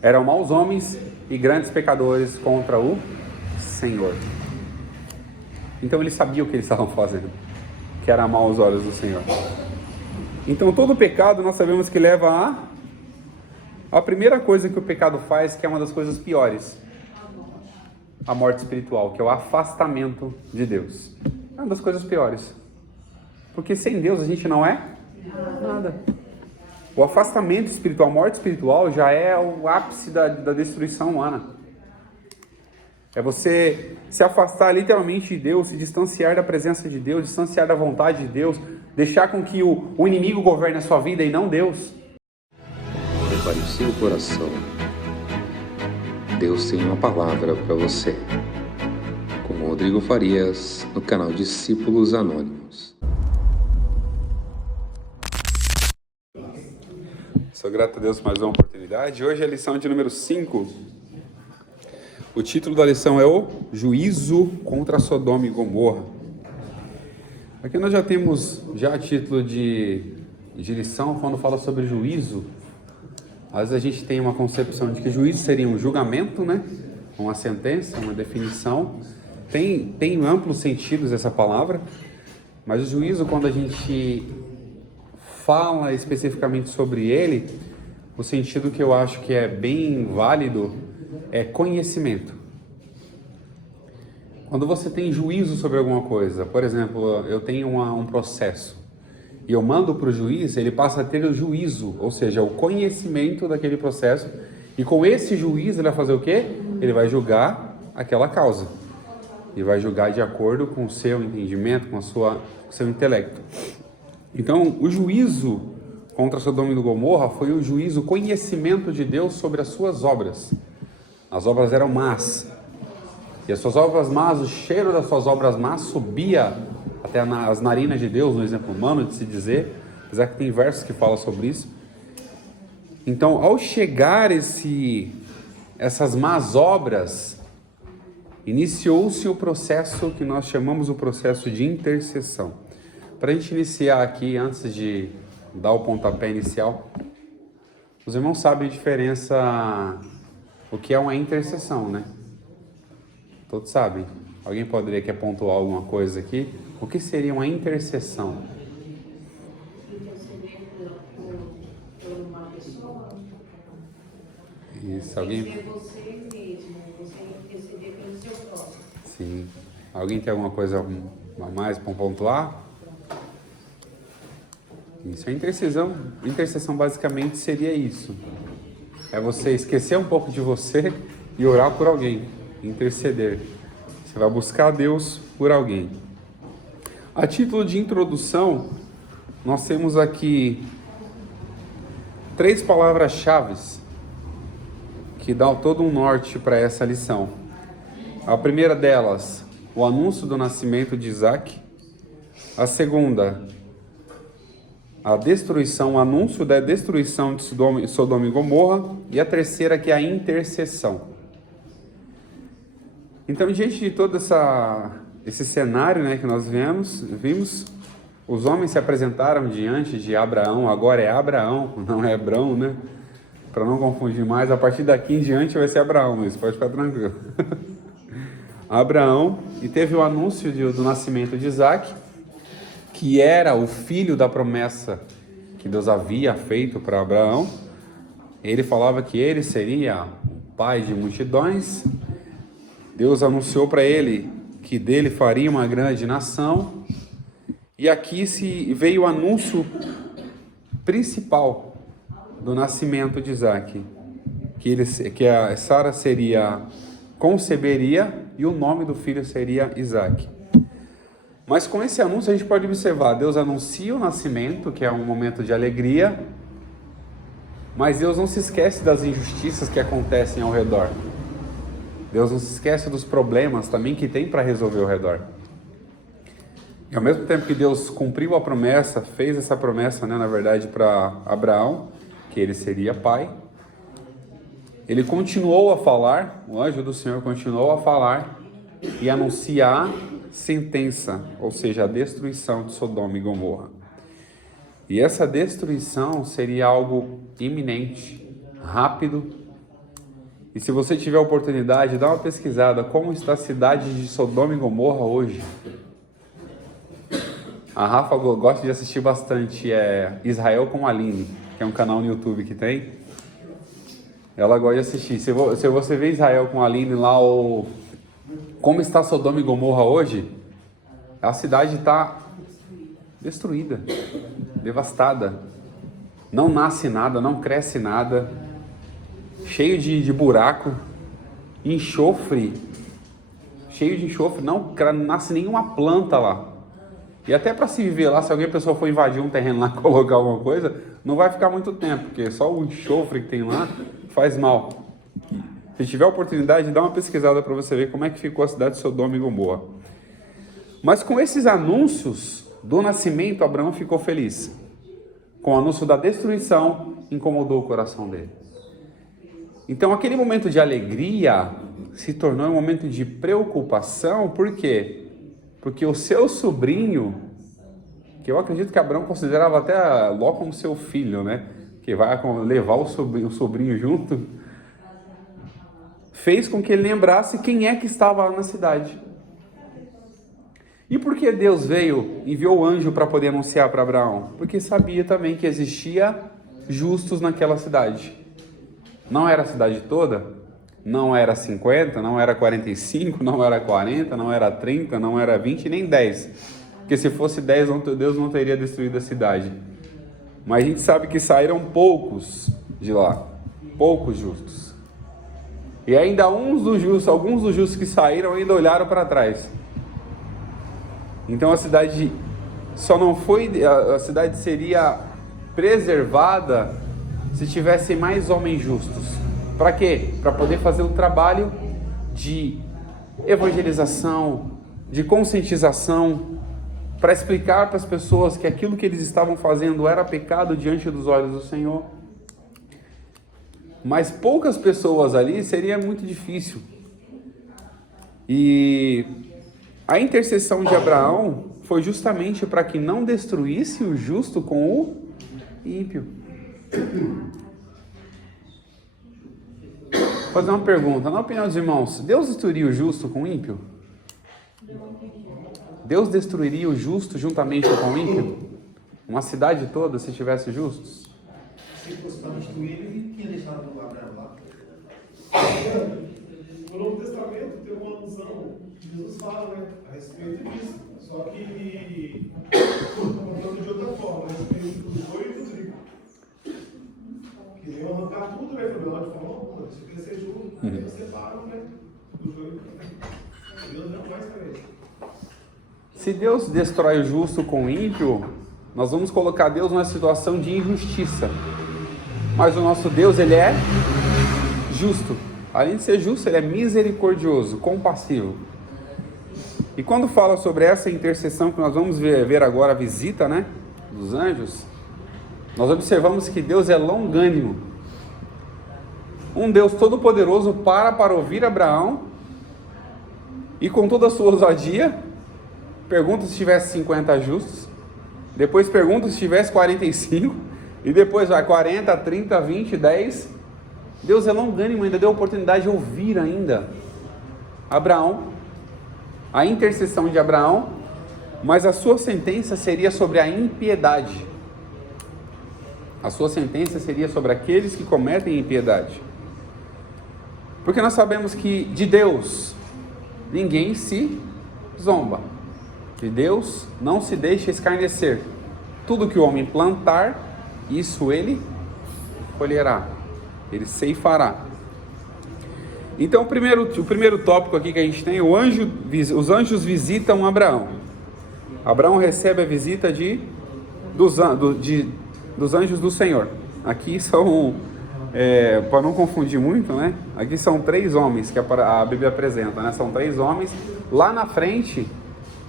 Eram maus homens e grandes pecadores contra o Senhor. Então eles sabiam o que eles estavam fazendo, que era amar os olhos do Senhor. Então todo pecado nós sabemos que leva a primeira coisa que o pecado faz, que é uma das coisas piores, a morte espiritual, que é o afastamento de Deus. É uma das coisas piores. Porque sem Deus a gente não é nada. O afastamento espiritual, a morte espiritual já é o ápice da destruição humana. É você se afastar literalmente de Deus, se distanciar da presença de Deus, distanciar da vontade de Deus, deixar com que o inimigo governe a sua vida e não Deus. Prepare o seu coração. Deus tem uma palavra para você. Com Rodrigo Farias, no canal Discípulos Anônimos. Sou grato a Deus por mais uma oportunidade. Hoje é a lição de número 5. O título da lição é o Juízo contra Sodoma e Gomorra. Aqui nós já temos a título de lição quando fala sobre juízo. Às vezes a gente tem uma concepção de que juízo seria um julgamento, né? Uma sentença, uma definição. Tem amplos sentidos essa palavra, mas o juízo, quando a gente fala especificamente sobre ele, o sentido que eu acho que é bem válido é conhecimento. Quando você tem juízo sobre alguma coisa, por exemplo, eu tenho um processo e eu mando para o juiz, ele passa a ter o juízo, ou seja, o conhecimento daquele processo, e com esse juízo ele vai fazer o quê? Ele vai julgar aquela causa e vai julgar de acordo com o seu entendimento, com o seu intelecto. Então, o juízo contra Sodoma e Gomorra foi o juízo, o conhecimento de Deus sobre as suas obras. As obras eram más. E as suas obras más, o cheiro das suas obras más subia até as narinas de Deus, no exemplo humano de se dizer, apesar que tem versos que falam sobre isso. Então, ao chegar essas más obras, iniciou-se o processo que nós chamamos o processo de intercessão. Para a gente iniciar aqui, antes de dar o pontapé inicial, os irmãos sabem a diferença, o que é uma intercessão, né? Todos sabem. Alguém quer pontuar alguma coisa aqui? O que seria uma intercessão? Por uma pessoa. Isso, alguém? Interceder você mesmo, você interceder pelo seu próximo. Sim. Alguém tem alguma coisa a mais para pontuar? Isso é intercessão. Intercessão basicamente seria isso. É você esquecer um pouco de você e orar por alguém. Interceder. Você vai buscar a Deus por alguém. A título de introdução, nós temos aqui 3 palavras-chave que dão todo um norte para essa lição. A primeira delas, o anúncio do nascimento de Isaac. A segunda, a destruição, o anúncio da destruição de Sodoma e Gomorra. E a terceira, que é a intercessão. Então, diante de todo esse cenário, né, que nós vimos, os homens se apresentaram diante de Abraão. Agora é Abraão, não é Hebrão, né? Para não confundir mais, a partir daqui em diante vai ser Abraão, mas pode ficar tranquilo. Abraão, e teve o anúncio do nascimento de Isaac, que era o filho da promessa que Deus havia feito para Abraão. Ele falava que ele seria o pai de multidões. Deus anunciou para ele que dele faria uma grande nação. E aqui veio o anúncio principal do nascimento de Isaac, que a Sara conceberia e o nome do filho seria Isaac. Mas com esse anúncio a gente pode observar, Deus anuncia o nascimento, que é um momento de alegria, mas Deus não se esquece das injustiças que acontecem ao redor. Deus não se esquece dos problemas também que tem para resolver ao redor. E ao mesmo tempo que Deus cumpriu a promessa, fez essa promessa, né, na verdade, para Abraão, que ele seria pai, ele continuou a falar, o anjo do Senhor continuou a falar e anunciar sentença, ou seja, a destruição de Sodoma e Gomorra. E essa destruição seria algo iminente, rápido E se você tiver a oportunidade, dá uma pesquisada como está a cidade de Sodoma e Gomorra hoje. A Rafa gosta de assistir bastante Israel com Aline, que é um canal no YouTube que tem. Ela gosta de assistir. Se você vê Israel com Aline lá, como está Sodoma e Gomorra hoje, a cidade está destruída, devastada. Não nasce nada, não cresce nada, cheio de buraco, enxofre, cheio de enxofre, não nasce nenhuma planta lá. E até para se viver lá, se alguém pessoa for invadir um terreno lá, colocar alguma coisa, não vai ficar muito tempo, porque só o enxofre que tem lá faz mal. Se tiver a oportunidade, dá uma pesquisada para você ver como é que ficou a cidade de Sodoma e Gomorra. Mas com esses anúncios do nascimento, Abraão ficou feliz. Com o anúncio da destruição, incomodou o coração dele. Então aquele momento de alegria se tornou um momento de preocupação. Por quê? Porque o seu sobrinho, que eu acredito que Abraão considerava até Ló como seu filho, né? Que vai levar o sobrinho junto, fez com que ele lembrasse quem é que estava lá na cidade. E por que Deus enviou o anjo para poder anunciar para Abraão? Porque sabia também que existia justos naquela cidade. Não era a cidade toda, não era 50, não era 45, não era 40, não era 30, não era 20, nem 10. Porque se fosse 10, Deus não teria destruído a cidade. Mas a gente sabe que saíram poucos de lá, poucos justos. E ainda alguns dos justos que saíram ainda olharam para trás. Então a cidade seria preservada se tivesse mais homens justos. Para quê? Para poder fazer o trabalho de evangelização, de conscientização, para explicar para as pessoas que aquilo que eles estavam fazendo era pecado diante dos olhos do Senhor. Mas poucas pessoas ali seria muito difícil. E a intercessão de Abraão foi justamente para que não destruísse o justo com o ímpio. Vou fazer uma pergunta, na opinião dos irmãos, Deus destruiria o justo com o ímpio? Deus destruiria o justo juntamente com o ímpio? Uma cidade toda se tivesse justos? Se fosse para destruir, ele tinha deixado o Abraão lá. No Novo Testamento tem uma alusão que Jesus fala, né, a respeito disso. Só que contando de outra forma, a respeito do joio e do trigo. Queriam arrancar tudo, né? Foi melhor de forma alguma. Se quer ser justo, eles separam, né? Do joio e do trigo. Deus não faz para ele. Se Deus destrói o justo com o ímpio, nós vamos colocar Deus numa situação de injustiça. Mas o nosso Deus, ele é justo. Além de ser justo, ele é misericordioso, compassivo. E quando fala sobre essa intercessão que nós vamos ver agora, a visita, né, dos anjos, nós observamos que Deus é longânimo. Um Deus todo-poderoso para ouvir Abraão e com toda a sua ousadia, pergunta se tivesse 50 justos, depois pergunta se tivesse 45, e depois vai 40, 30, 20, 10... Deus é longânimo, ainda deu a oportunidade de ouvir ainda Abraão, a intercessão de Abraão, mas a sua sentença seria sobre a impiedade. A sua sentença seria sobre aqueles que cometem impiedade. Porque nós sabemos que de Deus ninguém se zomba. De Deus não se deixa escarnecer. Tudo que o homem plantar, isso ele colherá. Ele ceifará. Então o primeiro tópico aqui que a gente tem, os anjos visitam Abraão. Abraão recebe a visita dos anjos do Senhor. Aqui são, para não confundir muito, né? Aqui são 3 homens que a Bíblia apresenta, né? São 3 homens. Lá na frente,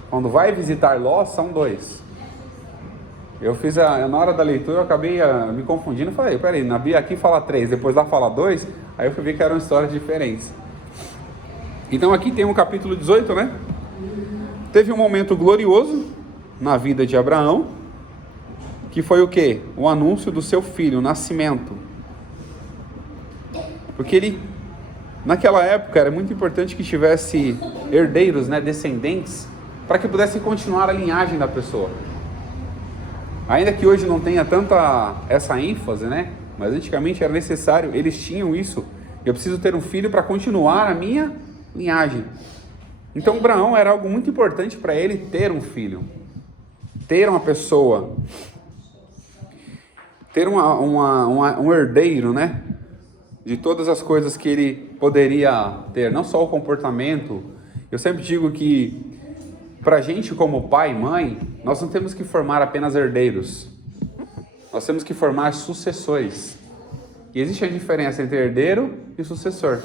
quando vai visitar Ló, são 2. Eu fiz na hora da leitura, eu acabei me confundindo. Falei, peraí, na Bíblia aqui fala 3, depois lá fala 2. Aí eu fui ver que eram histórias diferentes. Então aqui tem o capítulo 18, né? Teve um momento glorioso na vida de Abraão, que foi o quê? O anúncio do seu filho, o nascimento. Porque ele Naquela época era muito importante que tivesse herdeiros, né, descendentes, para que pudesse continuar a linhagem da pessoa. Ainda que hoje não tenha tanta essa ênfase, né, mas antigamente era necessário, eles tinham isso. Eu preciso ter um filho para continuar a minha linhagem. Então Abraão era algo muito importante para ele ter um filho, ter uma pessoa, ter um herdeiro, né? De todas as coisas que ele poderia ter, não só o comportamento. Eu sempre digo que para a gente como pai e mãe, nós não temos que formar apenas herdeiros, nós temos que formar sucessores. E existe a diferença entre herdeiro e sucessor.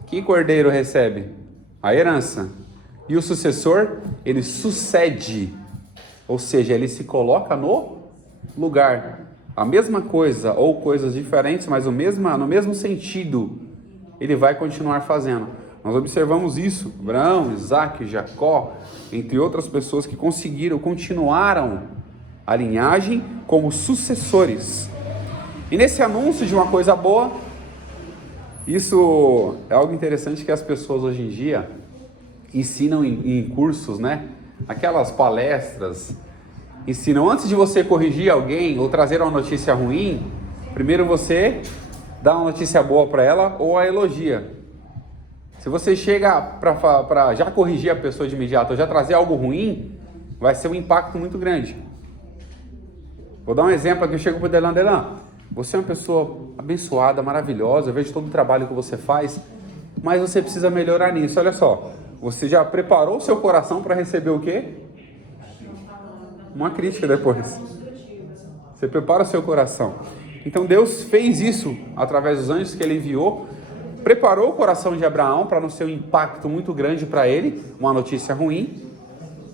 O que o herdeiro recebe? A herança. E o sucessor, ele sucede, ou seja, ele se coloca no lugar. A mesma coisa ou coisas diferentes, mas no mesmo sentido, ele vai continuar fazendo. Nós observamos isso, Abraão, Isaac, Jacó, entre outras pessoas que continuaram a linhagem como sucessores. E nesse anúncio de uma coisa boa, isso é algo interessante que as pessoas hoje em dia ensinam em cursos, né? Aquelas palestras, ensinam antes de você corrigir alguém ou trazer uma notícia ruim, primeiro você dá uma notícia boa para ela ou a elogia. Se você chega para já corrigir a pessoa de imediato ou já trazer algo ruim, vai ser um impacto muito grande. Vou dar um exemplo aqui, eu chego para o Delan, você é uma pessoa abençoada, maravilhosa, eu vejo todo o trabalho que você faz, mas você precisa melhorar nisso. Olha só, você já preparou o seu coração para receber o quê? Uma crítica depois. Você prepara o seu coração. Então Deus fez isso através dos anjos que ele enviou, preparou o coração de Abraão para não ser um impacto muito grande para ele, uma notícia ruim.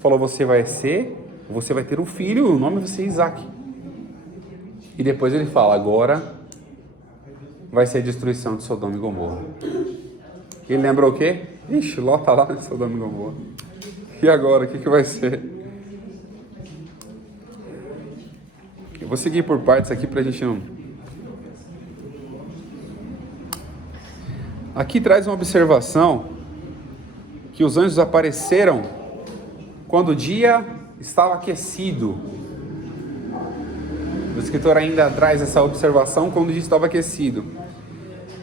Falou, você vai ter um filho, o nome vai ser Isaac. E depois ele fala, agora vai ser a destruição de Sodoma e Gomorra. Ele lembrou o quê? Ixi, Ló está lá em Sodoma e Gomorra. E agora, o que vai ser? Eu vou seguir por partes aqui para a gente não... Aqui traz uma observação que os anjos apareceram quando o dia estava aquecido. O escritor ainda traz essa observação quando o dia estava aquecido.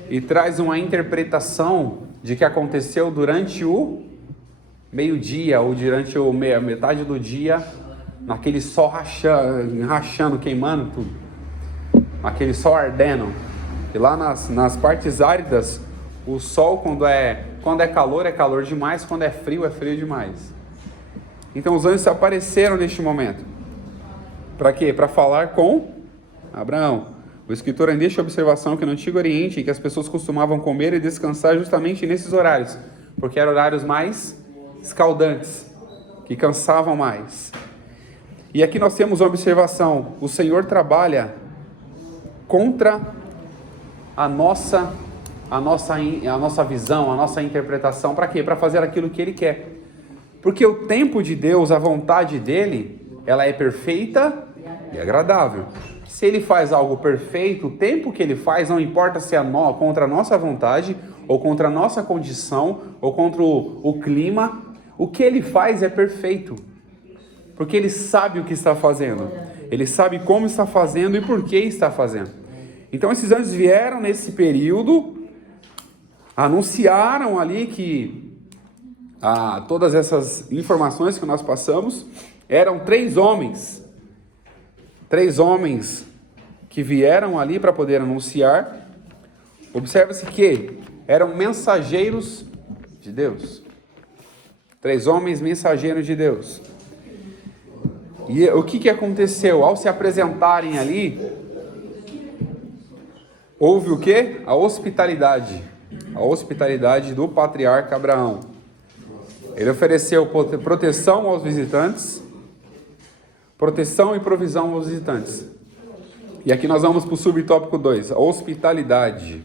E traz uma interpretação de que aconteceu durante o meio-dia ou durante a metade do dia, naquele sol rachando, queimando tudo. Aquele sol ardendo. E lá nas partes áridas, o sol quando é calor demais, quando é frio demais. Então os anjos apareceram neste momento. Para quê? Para falar com Abraão. O escritor ainda deixa a observação que no Antigo Oriente que as pessoas costumavam comer e descansar justamente nesses horários, porque eram horários mais escaldantes, que cansavam mais. E aqui nós temos uma observação: o Senhor trabalha contra a nossa visão, a nossa interpretação. Para quê? Para fazer aquilo que Ele quer. Porque o tempo de Deus, a vontade dEle, ela é perfeita e agradável. Se Ele faz algo perfeito, o tempo que Ele faz, não importa se é contra a nossa vontade, ou contra a nossa condição, ou contra o clima, o que Ele faz é perfeito. Porque Ele sabe o que está fazendo. Ele sabe como está fazendo e por que está fazendo. Então esses anjos vieram nesse período, anunciaram ali que todas essas informações que nós passamos eram 3 homens que vieram ali para poder anunciar. Observa-se que eram mensageiros de Deus. 3 homens mensageiros de Deus. E o que aconteceu? Ao se apresentarem ali, houve o quê? A hospitalidade do patriarca Abraão. Ele ofereceu proteção aos visitantes, proteção e provisão aos visitantes. E aqui nós vamos para o subtópico 2, a hospitalidade.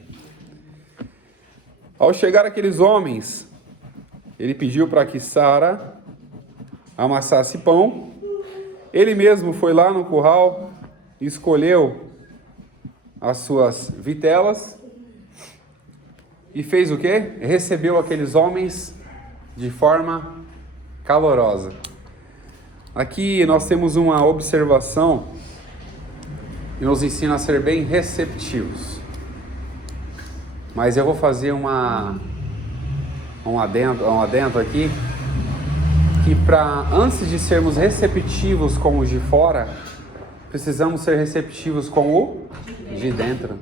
Ao chegar aqueles homens, ele pediu para que Sara amassasse pão. Ele mesmo foi lá no curral, escolheu as suas vitelas e fez o quê? Recebeu aqueles homens de forma calorosa. Aqui nós temos uma observação que nos ensina a ser bem receptivos. Mas eu vou fazer um adendo aqui, que antes de sermos receptivos com os de fora, precisamos ser receptivos com o de dentro.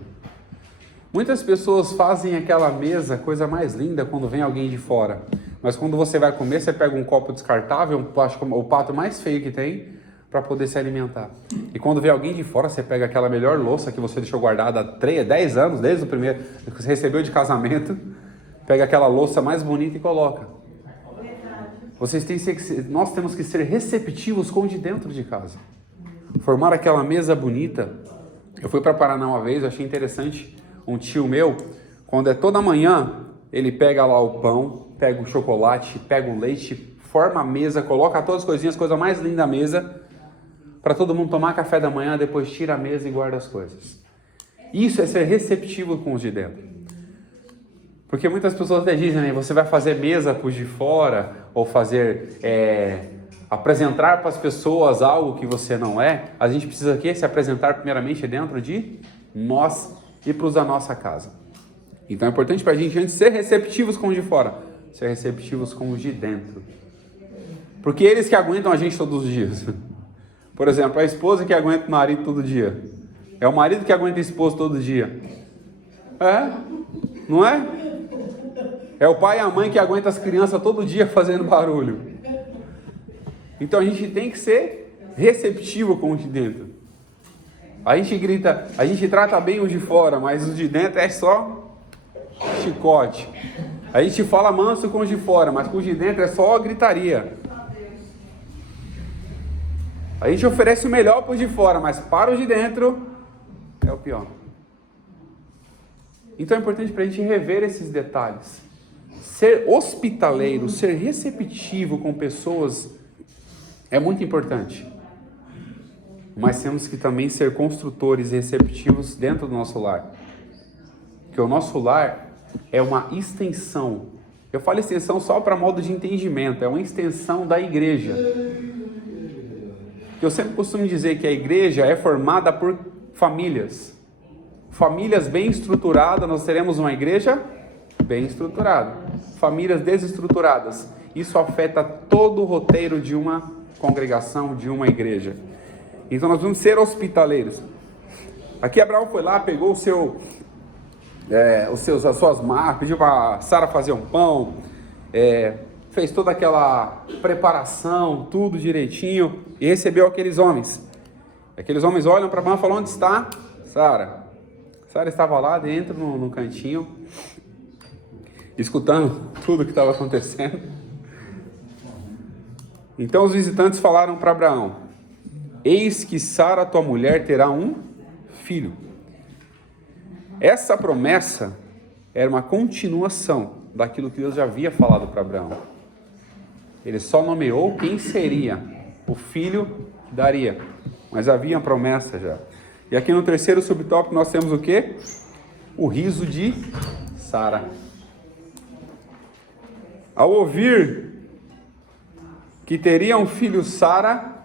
Muitas pessoas fazem aquela mesa, coisa mais linda, quando vem alguém de fora. Mas quando você vai comer, você pega um copo descartável, o prato mais feio que tem, para poder se alimentar. E quando vem alguém de fora, você pega aquela melhor louça que você deixou guardada há 10 anos, desde o primeiro que você recebeu de casamento, pega aquela louça mais bonita e coloca. Nós temos que ser receptivos com o de dentro de casa. Formar aquela mesa bonita. Eu fui para Paraná uma vez, achei interessante. Um tio meu, quando é toda manhã, ele pega lá o pão, pega o chocolate, pega o leite, forma a mesa, coloca todas as coisinhas, coisa mais linda da mesa, para todo mundo tomar café da manhã, depois tira a mesa e guarda as coisas. Isso é ser receptivo com os de dentro. Porque muitas pessoas até dizem, né, você vai fazer mesa para os de fora, ou fazer, apresentar para as pessoas algo que você não é. A gente precisa aqui se apresentar primeiramente dentro de nós e para os da nossa casa. Então é importante para a gente antes ser receptivos com os de fora, ser receptivos com os de dentro. Porque eles que aguentam a gente todos os dias. Por exemplo, a esposa que aguenta o marido todo dia. É o marido que aguenta a esposa todo dia. É? Não é? É o pai e a mãe que aguenta as crianças todo dia fazendo barulho. Então a gente tem que ser receptivo com os de dentro. A gente grita, a gente trata bem os de fora, mas os de dentro é só chicote. A gente fala manso com os de fora, mas com os de dentro é só gritaria. A gente oferece o melhor para os de fora, mas para os de dentro é o pior. Então é importante para a gente rever esses detalhes. Ser hospitaleiro, ser receptivo com pessoas é muito importante. Mas temos que também ser construtores receptivos dentro do nosso lar. Porque o nosso lar é uma extensão. Eu falo extensão só para modo de entendimento. É uma extensão da igreja. Eu sempre costumo dizer que a igreja é formada por famílias. Famílias bem estruturadas, nós teremos uma igreja bem estruturada. Famílias desestruturadas. Isso afeta todo o roteiro de uma congregação, de uma igreja. Então nós vamos ser hospitaleiros. Aqui Abraão foi lá, pegou as suas marcas, pediu para Sara fazer um pão, fez toda aquela preparação, tudo direitinho, e recebeu aqueles homens. Aqueles homens olham para Abraão e falam: onde está Sara? Sara estava lá dentro, no cantinho, escutando tudo o que estava acontecendo. Então os visitantes falaram para Abraão: eis que Sara, tua mulher, terá um filho. Essa promessa era uma continuação daquilo que Deus já havia falado para Abraão. Ele só nomeou quem seria o filho que daria, mas havia uma promessa já. E aqui no terceiro subtópico nós temos o quê? O riso de Sara. Ao ouvir que teria um filho, Sara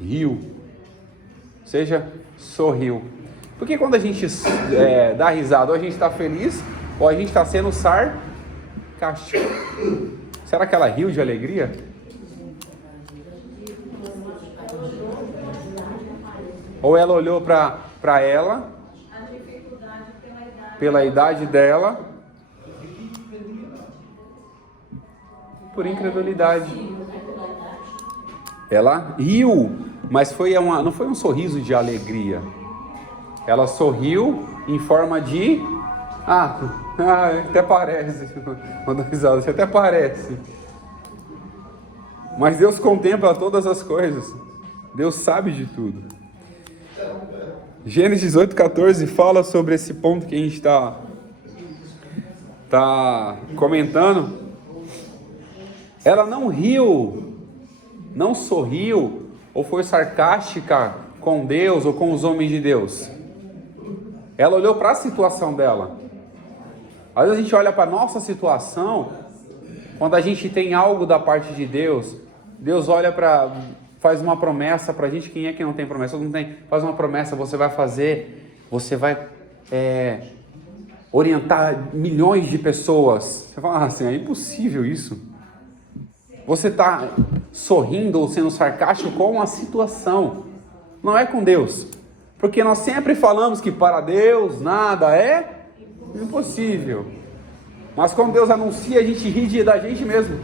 riu, ou seja, sorriu. Porque quando a gente dá risada, ou a gente está feliz, ou a gente está sendo sarcástico. Será que ela riu de alegria? Ou ela olhou para ela, pela idade dela, por incredulidade. Ela riu, mas não foi um sorriso de alegria. Ela sorriu em forma de... até parece. Mandou risada, até parece. Mas Deus contempla todas as coisas. Deus sabe de tudo. Gênesis 8,14 fala sobre esse ponto que a gente está comentando. Ela não riu, não sorriu, ou foi sarcástica com Deus ou com os homens de Deus. Ela olhou para a situação dela. Às vezes a gente olha para a nossa situação, quando a gente tem algo da parte de Deus, Deus olha faz uma promessa para a gente. Quem é que não tem promessa? Todo mundo tem. Faz uma promessa, você vai orientar milhões de pessoas. Você fala assim, é impossível isso. Você está sorrindo ou sendo sarcástico com a situação. Não é com Deus. Porque nós sempre falamos que para Deus nada é impossível. Mas quando Deus anuncia, a gente ri da gente mesmo.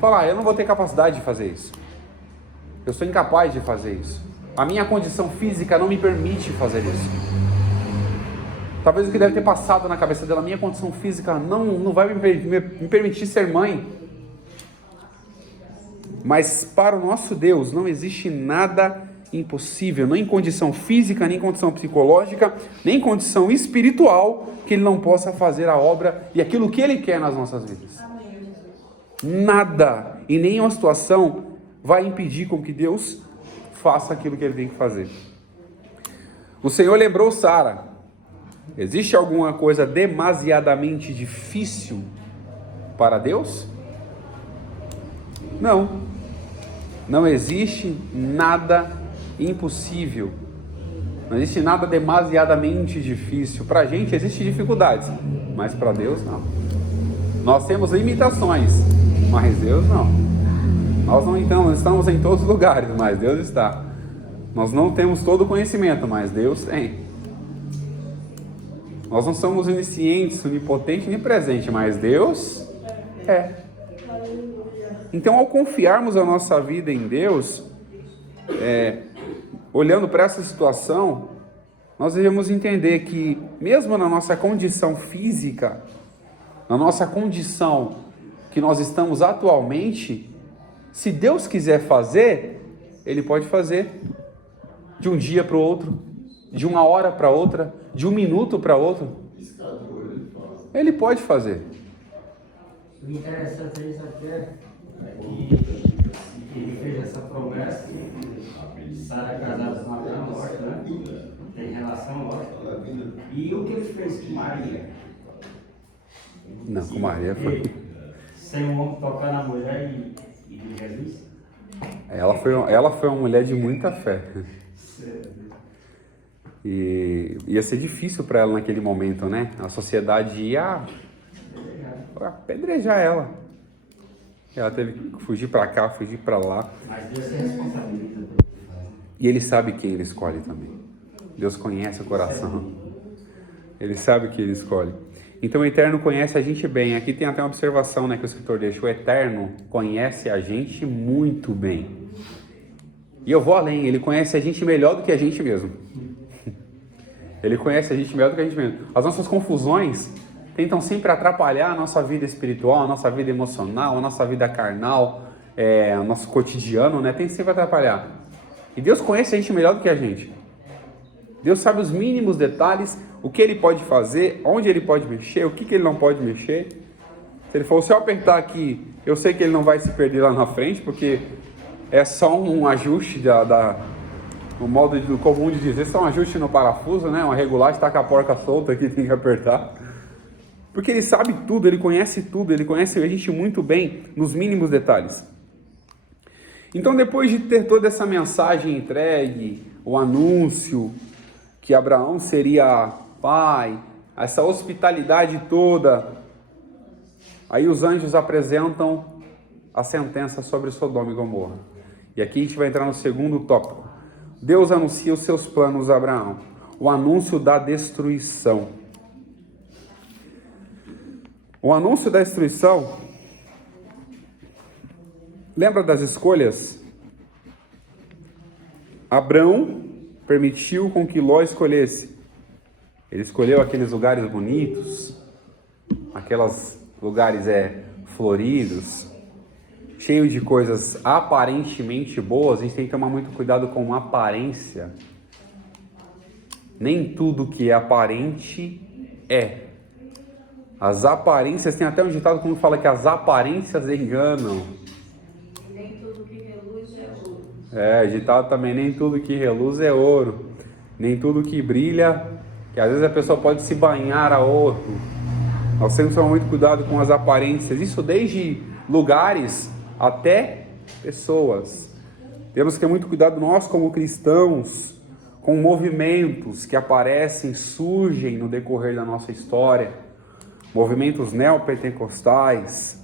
Fala, eu não vou ter capacidade de fazer isso. Eu sou incapaz de fazer isso. A minha condição física não me permite fazer isso. Talvez o que deve ter passado na cabeça dela, a minha condição física não vai me permitir ser mãe. Mas para o nosso Deus não existe nada impossível, nem condição física, nem condição psicológica, nem condição espiritual, que Ele não possa fazer a obra e aquilo que Ele quer nas nossas vidas. Nada e nenhuma situação vai impedir com que Deus faça aquilo que Ele tem que fazer. O Senhor lembrou Sara. Existe alguma coisa demasiadamente difícil para Deus? Não existe nada impossível. Não existe nada demasiadamente difícil. Para a gente existem dificuldades, mas para Deus não. Nós temos limitações, mas Deus não. Nós não estamos em todos os lugares, mas Deus está. Nós não temos todo o conhecimento, mas Deus tem. Nós não somos oniscientes, onipotentes nem presentes, mas Deus é. Então, ao confiarmos a nossa vida em Deus, olhando para essa situação, nós devemos entender que, mesmo na nossa condição física, na nossa condição que nós estamos atualmente, se Deus quiser fazer, Ele pode fazer de um dia para o outro, de uma hora para outra, de um minuto para outro. Ele pode fazer. O interessante é isso até, que ele fez essa promessa, Sara casada com Abraão, lógico, né? Tem relação, lógico. E o que ele fez com Maria? Não, com Maria foi... Sem um homem tocar na mulher e de Jesus? Ela foi uma mulher de muita fé. E ia ser difícil para ela naquele momento, né? A sociedade ia apedrejar ela. Ela teve que fugir para cá, fugir para lá. Mas Deus se responsabiliza. E Ele sabe quem Ele escolhe também. Deus conhece o coração. Ele sabe que Ele escolhe. Então o Eterno conhece a gente bem. Aqui tem até uma observação, né, que o escritor deixa. O Eterno conhece a gente muito bem. E eu vou além. Ele conhece a gente melhor do que a gente mesmo. Ele conhece a gente melhor do que a gente mesmo. As nossas confusões tentam sempre atrapalhar a nossa vida espiritual, a nossa vida emocional, a nossa vida carnal, o nosso cotidiano, né? Tem que sempre atrapalhar. E Deus conhece a gente melhor do que a gente. Deus sabe os mínimos detalhes, o que Ele pode fazer, onde Ele pode mexer, o que Ele não pode mexer. Se Ele falou, se eu apertar aqui, eu sei que Ele não vai se perder lá na frente, porque é só um ajuste o modo comum de dizer, só um ajuste no parafuso, né? Uma regulagem, está com a porca solta aqui, tem que apertar. Porque Ele sabe tudo, Ele conhece a gente muito bem nos mínimos detalhes. Então, depois de ter toda essa mensagem entregue, o anúncio que Abraão seria pai, essa hospitalidade toda, aí os anjos apresentam a sentença sobre Sodoma e Gomorra. E aqui a gente vai entrar no segundo tópico. Deus anuncia os seus planos a Abraão, o anúncio da destruição. O anúncio da destruição, lembra das escolhas? Abraão permitiu com que Ló escolhesse. Ele escolheu aqueles lugares bonitos, aqueles lugares floridos, cheios de coisas aparentemente boas. A gente tem que tomar muito cuidado com aparência. Nem tudo que é aparente é. As aparências, tem até um ditado que fala que as aparências enganam. Nem tudo que reluz é ouro. Ditado também, nem tudo que reluz é ouro. Nem tudo que brilha, que às vezes a pessoa pode se banhar a ouro. Nós temos que tomar muito cuidado com as aparências, isso desde lugares até pessoas. Temos que ter muito cuidado nós como cristãos, com movimentos que aparecem, surgem no decorrer da nossa história, movimentos neopentecostais,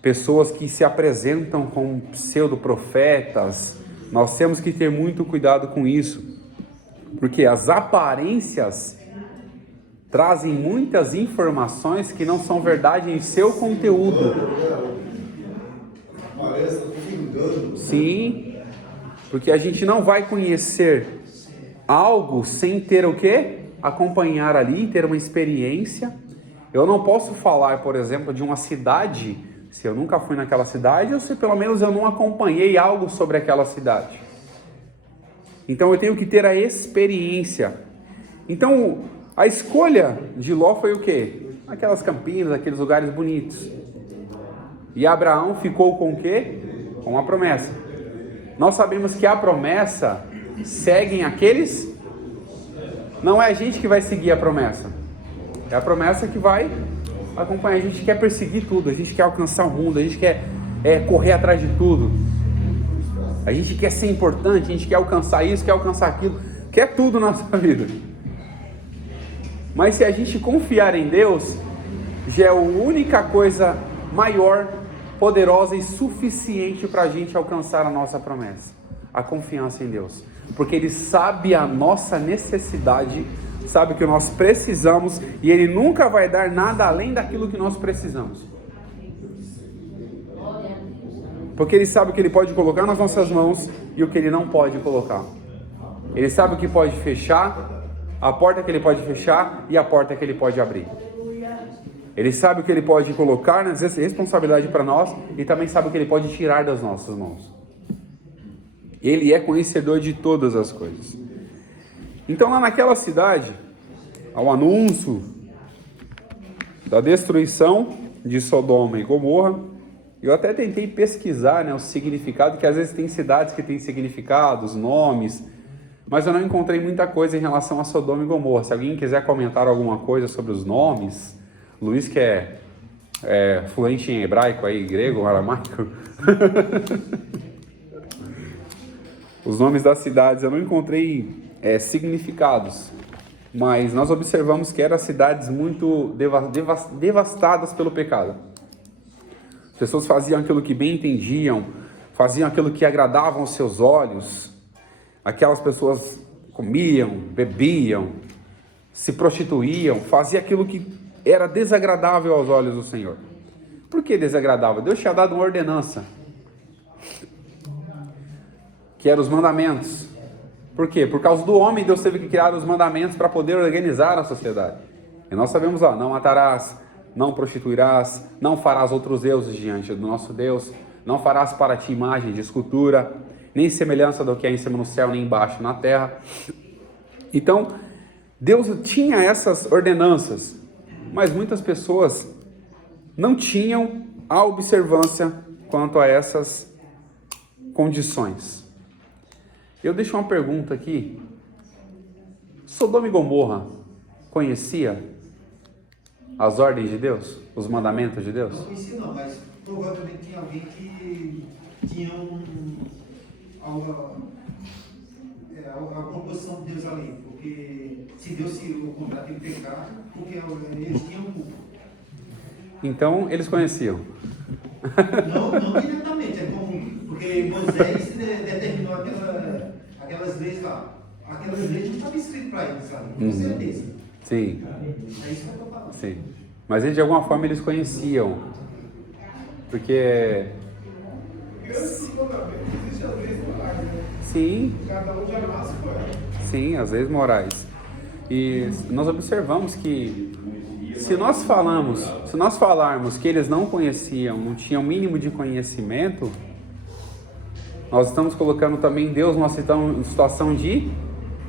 pessoas que se apresentam como pseudo-profetas. Nós temos que ter muito cuidado com isso, porque as aparências trazem muitas informações que não são verdade em seu conteúdo. Sim, porque a gente não vai conhecer algo sem ter o quê? Acompanhar ali, ter uma experiência. Eu não posso falar, por exemplo, de uma cidade, se eu nunca fui naquela cidade, ou se pelo menos eu não acompanhei algo sobre aquela cidade. Então eu tenho que ter a experiência. Então a escolha de Ló foi o quê? Aquelas campinas, aqueles lugares bonitos. E Abraão ficou com o quê? Com a promessa. Nós sabemos que a promessa seguem aqueles... Não é a gente que vai seguir a promessa. É a promessa que vai acompanhar. A gente quer perseguir tudo, a gente quer alcançar o mundo, a gente quer correr atrás de tudo. A gente quer ser importante, a gente quer alcançar isso, quer alcançar aquilo, quer tudo na nossa vida. Mas se a gente confiar em Deus, já é a única coisa maior, poderosa e suficiente para a gente alcançar a nossa promessa. A confiança em Deus. Porque Ele sabe a nossa necessidade, sabe o que nós precisamos, e Ele nunca vai dar nada além daquilo que nós precisamos. Porque Ele sabe o que Ele pode colocar nas nossas mãos e o que Ele não pode colocar. Ele sabe o que pode fechar, a porta que Ele pode fechar e a porta que Ele pode abrir. Ele sabe o que Ele pode colocar na responsabilidade para nós e também sabe o que Ele pode tirar das nossas mãos. Ele é conhecedor de todas as coisas. Então lá naquela cidade, ao anúncio da destruição de Sodoma e Gomorra, eu até tentei pesquisar, o significado, que às vezes tem cidades que têm significados, nomes, mas eu não encontrei muita coisa em relação a Sodoma e Gomorra. Se alguém quiser comentar alguma coisa sobre os nomes, Luiz que é fluente em hebraico, aí, grego, aramaico. Os nomes das cidades, eu não encontrei significados, mas nós observamos que eram cidades muito devastadas pelo pecado. As pessoas faziam aquilo que bem entendiam, faziam aquilo que agradavam aos seus olhos. Aquelas pessoas comiam, bebiam, se prostituíam, faziam aquilo que era desagradável aos olhos do Senhor. Por que desagradável? Deus tinha dado uma ordenança, que eram os mandamentos. Por quê? Por causa do homem, Deus teve que criar os mandamentos para poder organizar a sociedade. E nós sabemos lá, não matarás, não prostituirás, não farás outros deuses diante do nosso Deus, não farás para ti imagem de escultura, nem semelhança do que é em cima no céu, nem embaixo na terra. Então, Deus tinha essas ordenanças, mas muitas pessoas não tinham a observância quanto a essas condições. Eu deixo uma pergunta aqui. Sodoma e Gomorra conhecia as ordens de Deus? Os mandamentos de Deus? Não conhecia não, mas provavelmente tinha alguém que tinha alguma posição de Deus ali. Porque se Deus se encontrar aquele pecado, porque eles tinham culpa. Então, eles conheciam. Não diretamente, porque Moisés determinou aquelas leis lá. Aquelas leis não estavam escritas para eles, sabe? Com certeza. Sim. É isso que eu estou falando. Sim. Mas de alguma forma eles conheciam. Porque... Esses mandamentos existem as leis morais, né? Sim. Cada um já nasce com ela. Sim, as leis morais. E nós observamos que se nós falarmos que eles não conheciam, não tinham o mínimo de conhecimento, nós estamos colocando também Deus numa situação de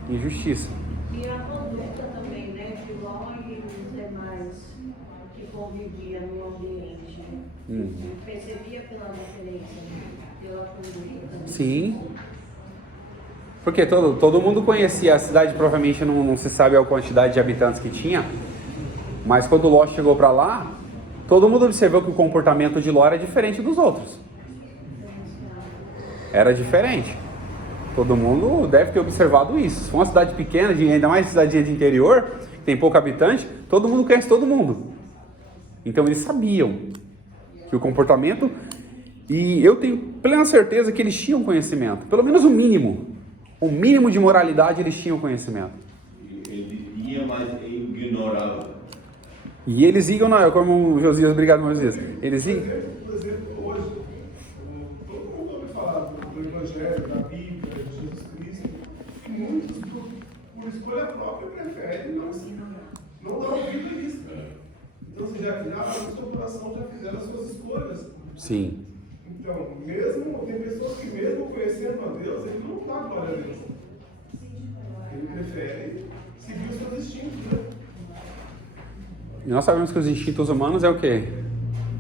injustiça. E a conduta também, né, de Ló e os demais que conviviam no ambiente. Percebia pela diferença, pela conduta também. Sim. Porque todo mundo conhecia a cidade, provavelmente não se sabe a quantidade de habitantes que tinha, Mas quando Ló chegou para lá, todo mundo observou que o comportamento de Ló era diferente dos outros. Era diferente. Todo mundo deve ter observado isso. Se for uma cidade pequena, ainda mais cidade de interior, que tem pouco habitante, todo mundo conhece todo mundo. Então eles sabiam que o comportamento... E eu tenho plena certeza que eles tinham conhecimento. Pelo menos o mínimo. O mínimo de moralidade eles tinham conhecimento. Ele tinha, mas ele ignorava. E eles ignoram, como o Josias, obrigado, Josias. Eles ignoram. Por exemplo, hoje, todo mundo ouve falar do Evangelho, da Bíblia, de Jesus Cristo, e muitos, por escolha própria, preferem não dar ouvido a isso. Então, você já no seu coração, já fizeram as suas escolhas. Sim. Então, tem pessoas que mesmo conhecendo a Deus, ele não dá glória a Deus. Ele prefere seguir os seus instintos, né? E nós sabemos que os instintos humanos é o quê?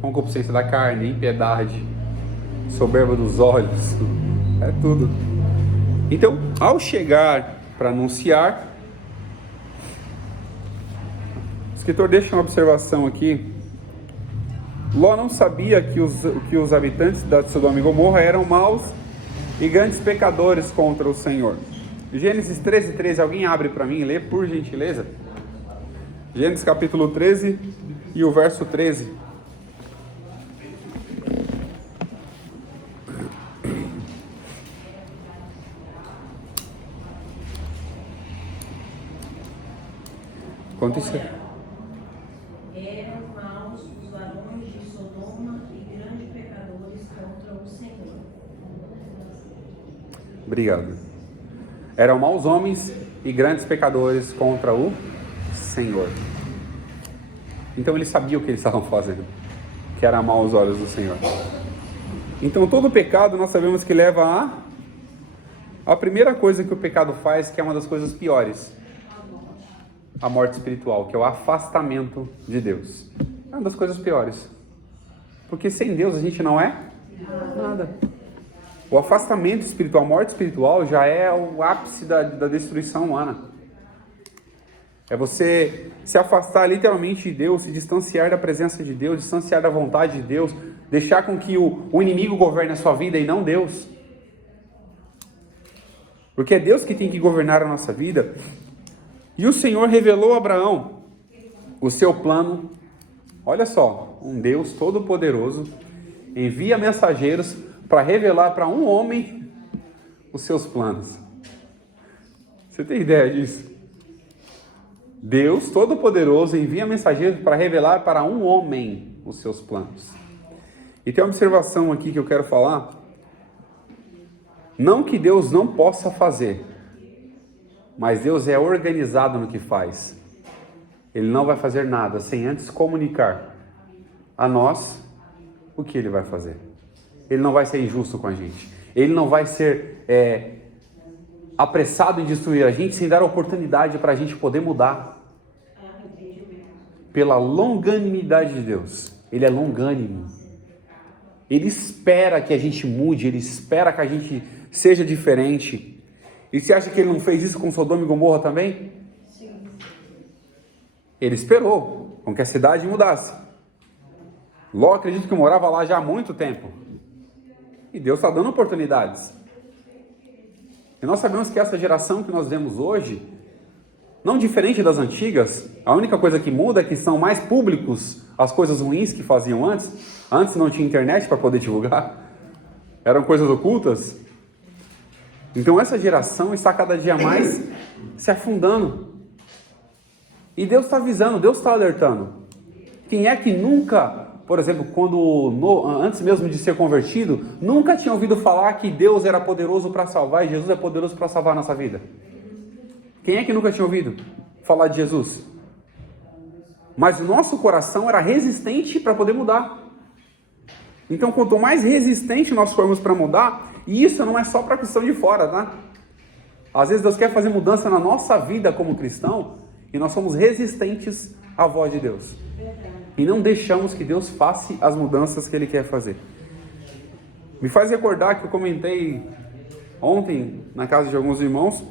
Concupiscência da carne, impiedade, soberba dos olhos, é tudo. Então, ao chegar para anunciar, o escritor deixa uma observação aqui. Ló não sabia que os habitantes da Sodoma e Gomorra eram maus e grandes pecadores contra o Senhor. Gênesis 13, alguém abre para mim, lê por gentileza. Gênesis capítulo 13 e o verso 13. Quanto isso? Eram maus os varões de Sodoma e grandes pecadores contra o Senhor. Obrigado. Eram maus homens e grandes pecadores contra o Senhor. Então eles sabiam o que eles estavam fazendo, que era amar os olhos do Senhor. Então todo pecado nós sabemos que leva a primeira coisa que o pecado faz, que é uma das coisas piores, a morte espiritual, que é o afastamento de Deus. É uma das coisas piores, porque sem Deus a gente não é nada. O afastamento espiritual, a morte espiritual já é o ápice da destruição humana. É você se afastar literalmente de Deus, se distanciar da presença de Deus, distanciar da vontade de Deus, deixar com que o inimigo governe a sua vida e não Deus. Porque é Deus que tem que governar a nossa vida. E o Senhor revelou a Abraão o seu plano. Olha só, um Deus todo-poderoso envia mensageiros para revelar para um homem os seus planos. Você tem ideia disso? Deus Todo-Poderoso envia mensageiros para revelar para um homem os seus planos. E tem uma observação aqui que eu quero falar. Não que Deus não possa fazer, mas Deus é organizado no que faz. Ele não vai fazer nada sem antes comunicar a nós o que Ele vai fazer. Ele não vai ser injusto com a gente. Ele não vai ser apressado em destruir a gente sem dar oportunidade para a gente poder mudar. Pela longanimidade de Deus. Ele é longânimo. Ele espera que a gente mude, ele espera que a gente seja diferente. E você acha que ele não fez isso com Sodoma e Gomorra também? Sim. Ele esperou com que a cidade mudasse. Ló, acredito que morava lá já há muito tempo. E Deus está dando oportunidades. E nós sabemos que essa geração que nós vemos hoje, não diferente das antigas, a única coisa que muda é que são mais públicos as coisas ruins que faziam antes. Antes não tinha internet para poder divulgar. Eram coisas ocultas. Então essa geração está cada dia mais se afundando. E Deus está avisando, Deus está alertando. Quem é que nunca, por exemplo, antes mesmo de ser convertido, nunca tinha ouvido falar que Deus era poderoso para salvar e Jesus é poderoso para salvar a nossa vida? Quem é que nunca tinha ouvido falar de Jesus? Mas o nosso coração era resistente para poder mudar. Então, quanto mais resistente nós formos para mudar, e isso não é só para a questão de fora, tá? Às vezes Deus quer fazer mudança na nossa vida como cristão, e nós somos resistentes à voz de Deus. E não deixamos que Deus faça as mudanças que Ele quer fazer. Me faz recordar que eu comentei ontem, na casa de alguns irmãos,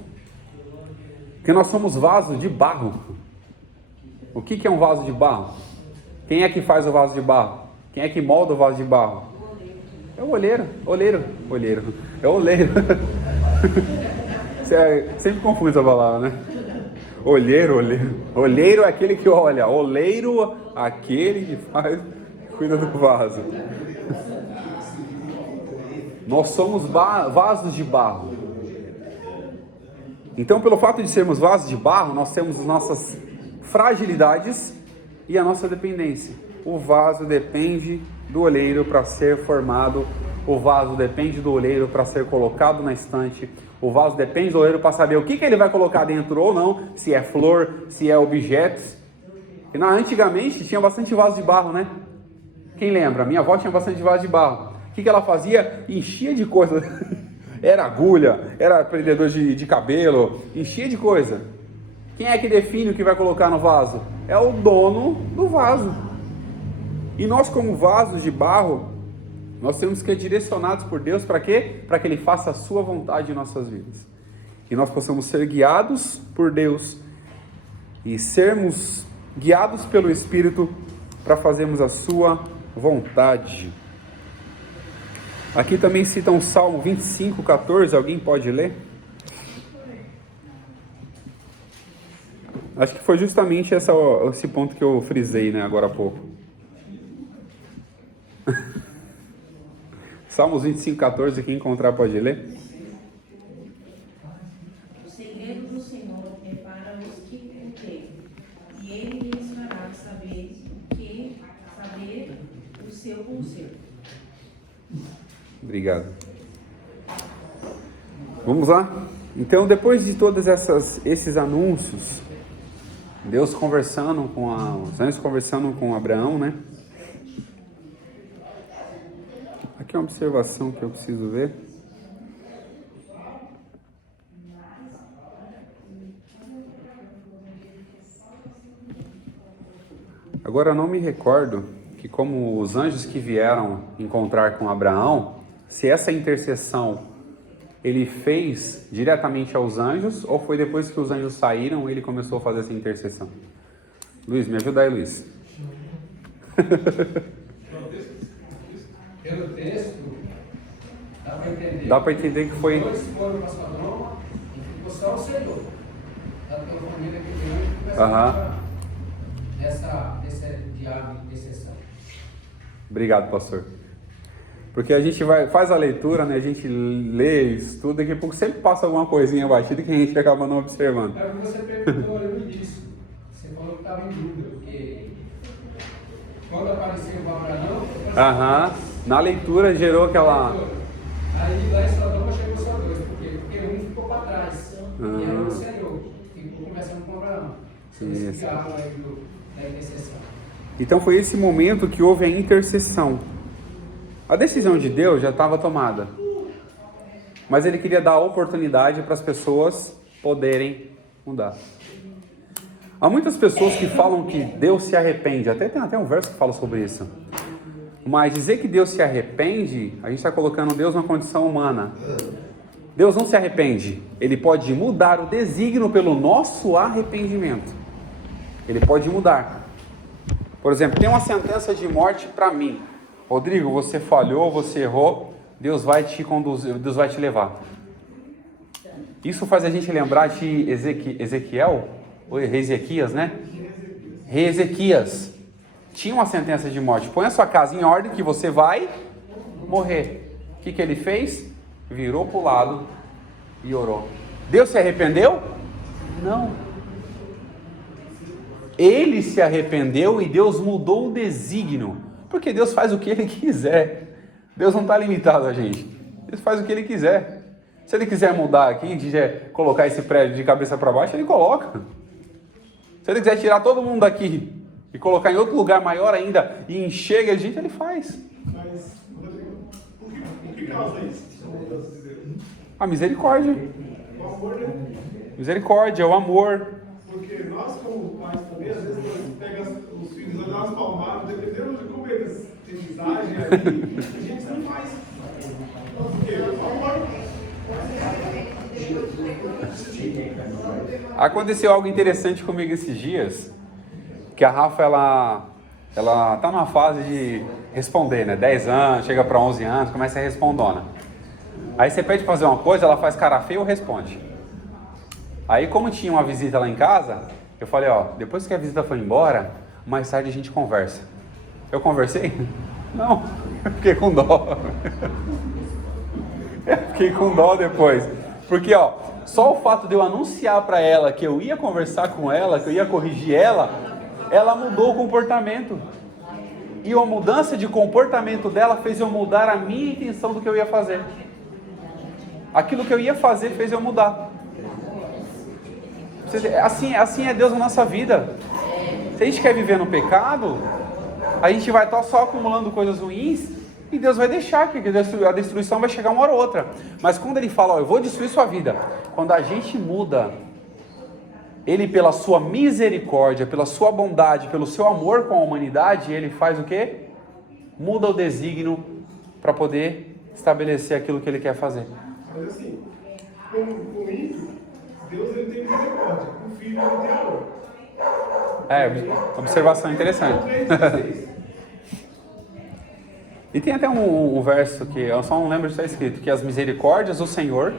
que nós somos vasos de barro. O que é um vaso de barro? Quem é que faz o vaso de barro? Quem é que molda o vaso de barro? É o oleiro. É o oleiro. Sempre confundo essa palavra, né? Olheiro. Olheiro é aquele que olha. Oleiro, aquele que cuida do vaso. Nós somos vasos de barro. Então, pelo fato de sermos vasos de barro, nós temos as nossas fragilidades e a nossa dependência. O vaso depende do oleiro para ser formado. O vaso depende do oleiro para ser colocado na estante. O vaso depende do oleiro para saber o que ele vai colocar dentro ou não, se é flor, se é objetos. E antigamente tinha bastante vaso de barro, né? Quem lembra? Minha avó tinha bastante vaso de barro. O que ela fazia? Enchia de coisa. Era agulha, era prendedor de cabelo, enchia de coisa. Quem é que define o que vai colocar no vaso? É o dono do vaso. E nós, como vasos de barro, nós temos que ser direcionados por Deus para quê? Para que Ele faça a sua vontade em nossas vidas. E nós possamos ser guiados por Deus e sermos guiados pelo Espírito para fazermos a sua vontade. Aqui também cita um Salmo 25:14, alguém pode ler? Acho que foi justamente esse ponto que eu frisei, né, agora há pouco. Salmos 25:14, quem encontrar pode ler? O segredo do Senhor é para os que o temem, e Ele lhes fará saber o seu conselho. Obrigado. Vamos lá? Então, depois de todos esses anúncios, Deus conversando os anjos conversando com Abraão, né? Aqui é uma observação que eu preciso ver. Agora eu não me recordo que como os anjos que vieram encontrar com Abraão, se essa intercessão ele fez diretamente aos anjos ou foi depois que os anjos saíram ele começou a fazer essa intercessão. Luiz, me ajuda aí, Luiz. Pelo texto, dá para entender que foi... Dois foram para Sodoma e ficou só o Senhor. Pela família que veio essa diálogo de intercessão. Obrigado, pastor. Porque a gente faz a leitura, né? A gente lê, estuda, daqui a pouco sempre passa alguma coisinha batida que a gente acaba não observando. É o que você perguntou ali no início. Você falou que estava em dúvida, porque quando apareceu o Abraão... Na leitura gerou aquela... Aí lá em Sodoma chegou só dois, porque um ficou para trás. E era o Senhor, ficou conversando com Abraão. Esse diálogo aí da intercessão. Então foi esse momento que houve a intercessão. A decisão de Deus já estava tomada, mas Ele queria dar a oportunidade para as pessoas poderem mudar. Há muitas pessoas que falam que Deus se arrepende, tem até um verso que fala sobre isso, mas dizer que Deus se arrepende, a gente está colocando Deus numa condição humana. Deus não se arrepende, Ele pode mudar o desígnio pelo nosso arrependimento. Ele pode mudar. Por exemplo, tem uma sentença de morte para mim. Rodrigo, você falhou, você errou, Deus vai te conduzir, Deus vai te levar. Isso faz a gente lembrar de Ezequiel, ou Ezequias, né? Rei Ezequias tinha uma sentença de morte. Põe a sua casa em ordem que você vai morrer. O que ele fez? Virou para o lado e orou. Deus se arrependeu? Não. Ele se arrependeu e Deus mudou o desígnio. Porque Deus faz o que Ele quiser. Deus não está limitado a gente. Deus faz o que Ele quiser. Se Ele quiser mudar aqui, quiser colocar esse prédio de cabeça para baixo, Ele coloca. Se Ele quiser tirar todo mundo daqui e colocar em outro lugar maior ainda e enxerga a gente, Ele faz. Mas, Rodrigo, o que causa isso? A misericórdia. O amor, né? Misericórdia, o amor. Porque nós, como pais também, às vezes nós pegamos os filhos e dá umas palmadas, dependendo de como eles exagem ali, a gente não faz. Porque o amor. Aconteceu algo interessante comigo esses dias. que a Rafa, ela tá numa fase de responder, né? 10 anos, chega para 11 anos, começa a respondona. Aí você pede pra fazer uma coisa, ela faz cara feia ou responde. Aí como tinha uma visita lá em casa, eu falei, ó, depois que a visita foi embora, mais tarde a gente conversa. Eu conversei? Não, eu fiquei com dó. Eu fiquei com dó depois. Porque, ó, só o fato de eu anunciar pra ela que eu ia conversar com ela, que eu ia corrigir ela mudou o comportamento. E a mudança de comportamento dela fez eu mudar a minha intenção do que eu ia fazer. Aquilo que eu ia fazer fez eu mudar. Assim é Deus na nossa vida. Se a gente quer viver no pecado, a gente vai estar só acumulando coisas ruins e Deus vai deixar que a destruição vai chegar uma hora ou outra. Mas quando Ele fala, ó, eu vou destruir sua vida, quando a gente muda, Ele pela sua misericórdia, pela sua bondade, pelo seu amor com a humanidade, Ele faz o quê? Muda o desígnio para poder estabelecer aquilo que Ele quer fazer. Mas assim, com o ímpio, Deus ele tem misericórdia, com o filho ele tem amor. Observação interessante. E tem até um verso que eu só não lembro de estar escrito, que as misericórdias do Senhor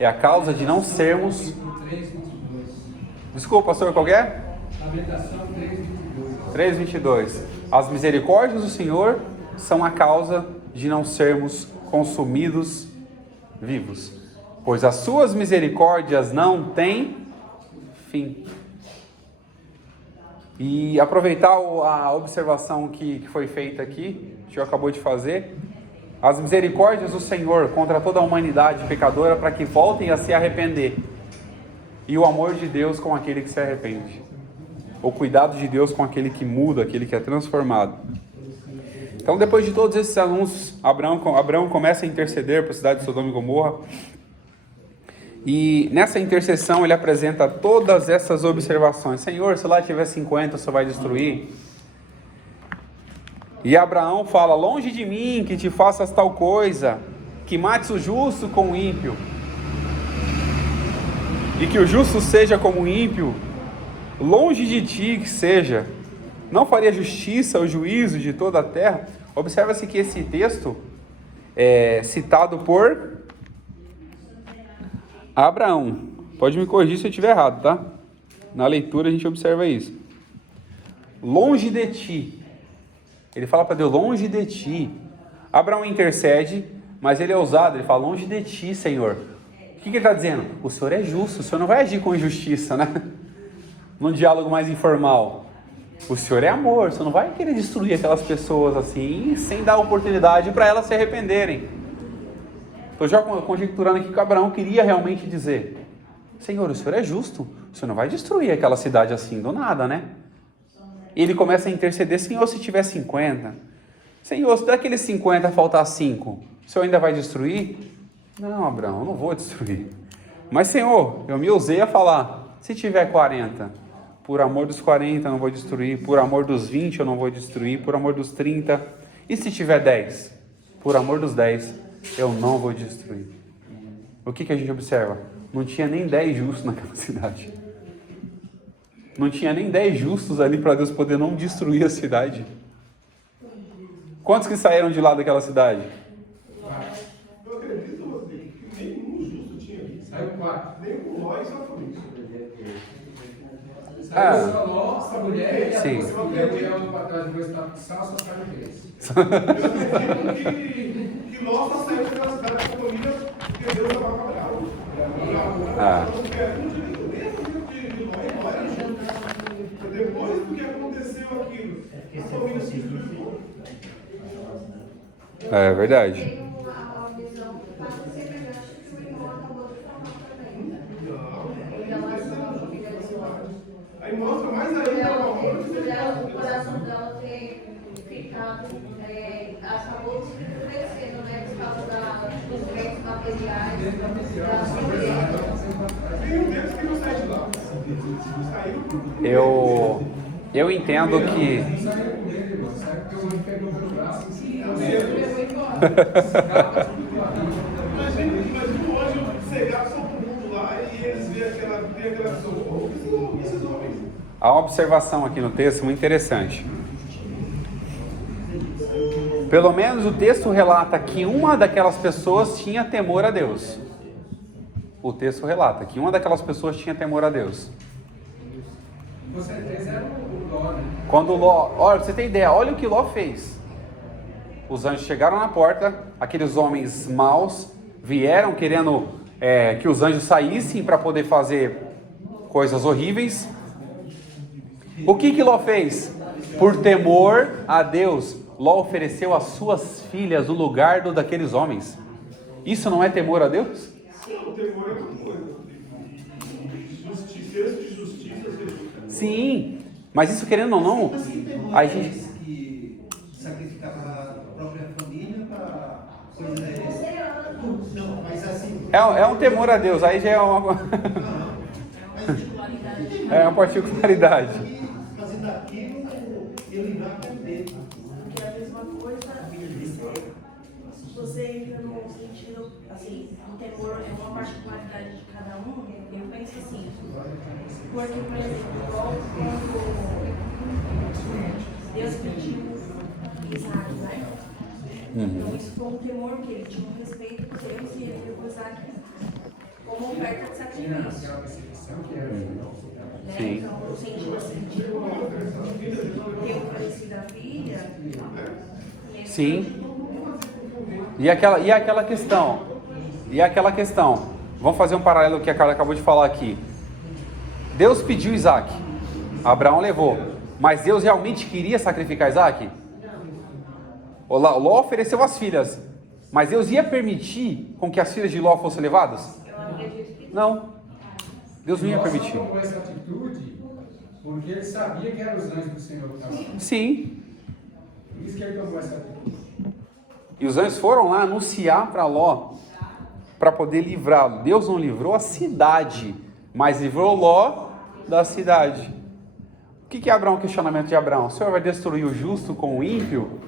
é a causa de não sermos... Desculpa, pastor, qual que é? Lamentação 3:22. As misericórdias do Senhor são a causa de não sermos consumidos vivos, pois as suas misericórdias não têm fim. E aproveitar a observação que foi feita aqui, que o senhor acabou de fazer, as misericórdias do Senhor contra toda a humanidade pecadora para que voltem a se arrepender, e o amor de Deus com aquele que se arrepende, o cuidado de Deus com aquele que muda, aquele que é transformado. Então, depois de todos esses anúncios, Abraão começa a interceder para a cidade de Sodoma e Gomorra. E nessa intercessão ele apresenta todas essas observações. Senhor, se lá tiver 50, você vai destruir? E Abraão fala, longe de mim que te faças tal coisa, que mates o justo com o ímpio, e que o justo seja como o ímpio, longe de ti que seja. Não faria justiça o juízo de toda a terra? Observa-se que esse texto é citado por Abraão. Pode me corrigir se eu estiver errado, tá? Na leitura a gente observa isso. Longe de ti. Ele fala para Deus, longe de ti. Abraão intercede, mas ele é ousado. Ele fala, longe de ti, Senhor. O que ele está dizendo? O Senhor é justo, o Senhor não vai agir com injustiça, né? Num diálogo mais informal. O Senhor é amor, você não vai querer destruir aquelas pessoas assim, sem dar oportunidade para elas se arrependerem. Estou já conjecturando aqui que Abraão queria realmente dizer, Senhor, o Senhor é justo, o Senhor não vai destruir aquela cidade assim do nada, né? E ele começa a interceder, Senhor, se tiver 50, Senhor, se daqueles 50 faltar 5, o Senhor ainda vai destruir? Não, Abraão, eu não vou destruir. Mas Senhor, eu me ousei a falar, se tiver 40, por amor dos 40 eu não vou destruir, por amor dos 20 eu não vou destruir, por amor dos 30, e se tiver 10? Por amor dos 10 eu não vou destruir. O que a gente observa? Não tinha nem 10 justos naquela cidade. Não tinha nem 10 justos ali para Deus poder não destruir a cidade. Quantos que saíram de lá daquela cidade? Eu acredito você que nenhum justo tinha visto. Saiu 4. Nem o Ló e sua família. Saiu só Ló, a mulher e a Sim. mulher olhando para trás, depois está só sai no mês. Eu acredito que Ló só saiu daquela cidade com a família porque Deus estava com Abraão. Depois do que aconteceu aquilo, a família se destruiu. É verdade. Tem uma visão semelhante que o irmão acabou de falar também. Em relação à família de Ló. Aí mostra mais ainda o amor de Deus. O coração dela ter ficado, acabou se endurecendo, né? Por causa dos bens materiais, da soberba. Tem um deles que não sai de lá. Saiu por... Eu entendo que... Saiu com ele, irmão. Saiu porque o homem pegou pelo braço e Imagina o anjo cegar só pro mundo lá e eles veem aquela pessoa. Esses homens. Há uma observação aqui no texto muito interessante. Pelo menos o texto relata que uma daquelas pessoas tinha temor a Deus. O texto relata que uma daquelas pessoas tinha temor a Deus. Com certeza era o Ló, né? Quando Ló, olha, pra você ter ideia, olha o que Ló fez. Os anjos chegaram na porta, aqueles homens maus vieram querendo que os anjos saíssem para poder fazer coisas horríveis. O que Ló fez? Por temor a Deus, Ló ofereceu as suas filhas no lugar daqueles homens. Isso não é temor a Deus? O temor é uma coisa. Justiça de justiça. Sim, mas isso querendo ou não, a gente... que sacrificar para a própria família, para coisa não, mas assim... É um temor a Deus, aí já é uma... É uma particularidade. Fazendo aquilo, eu livrar com dele. Porque a mesma coisa, você entra no sentido, assim, o temor é uma particularidade de cada um, eu penso assim, porque, por exemplo, igual quando Deus pediu Isaac, né? Então isso foi um temor que ele tinha um respeito por Deus e ele viu Isaac como oferta de sacrifício. Né? Sim. Então, no sentido assim, de ter oferecido a filha. Sim. E aquela questão. Vamos fazer um paralelo com o que a Carla acabou de falar aqui. Deus pediu Isaac. Abraão levou. Mas Deus realmente queria sacrificar Isaac? Ló ofereceu as filhas. Mas Deus ia permitir com que as filhas de Ló fossem levadas? Não. Deus não ia permitir. Ele tomou essa atitude porque ele sabia que eram os anjos do Senhor que estavam lá. Sim. Por isso que ele tomou essa atitude. E os anjos foram lá anunciar para Ló, para poder livrá-lo. Deus não livrou a cidade, mas livrou Ló da cidade. O que é Abraão? O questionamento de Abraão? O Senhor vai destruir o justo com o ímpio?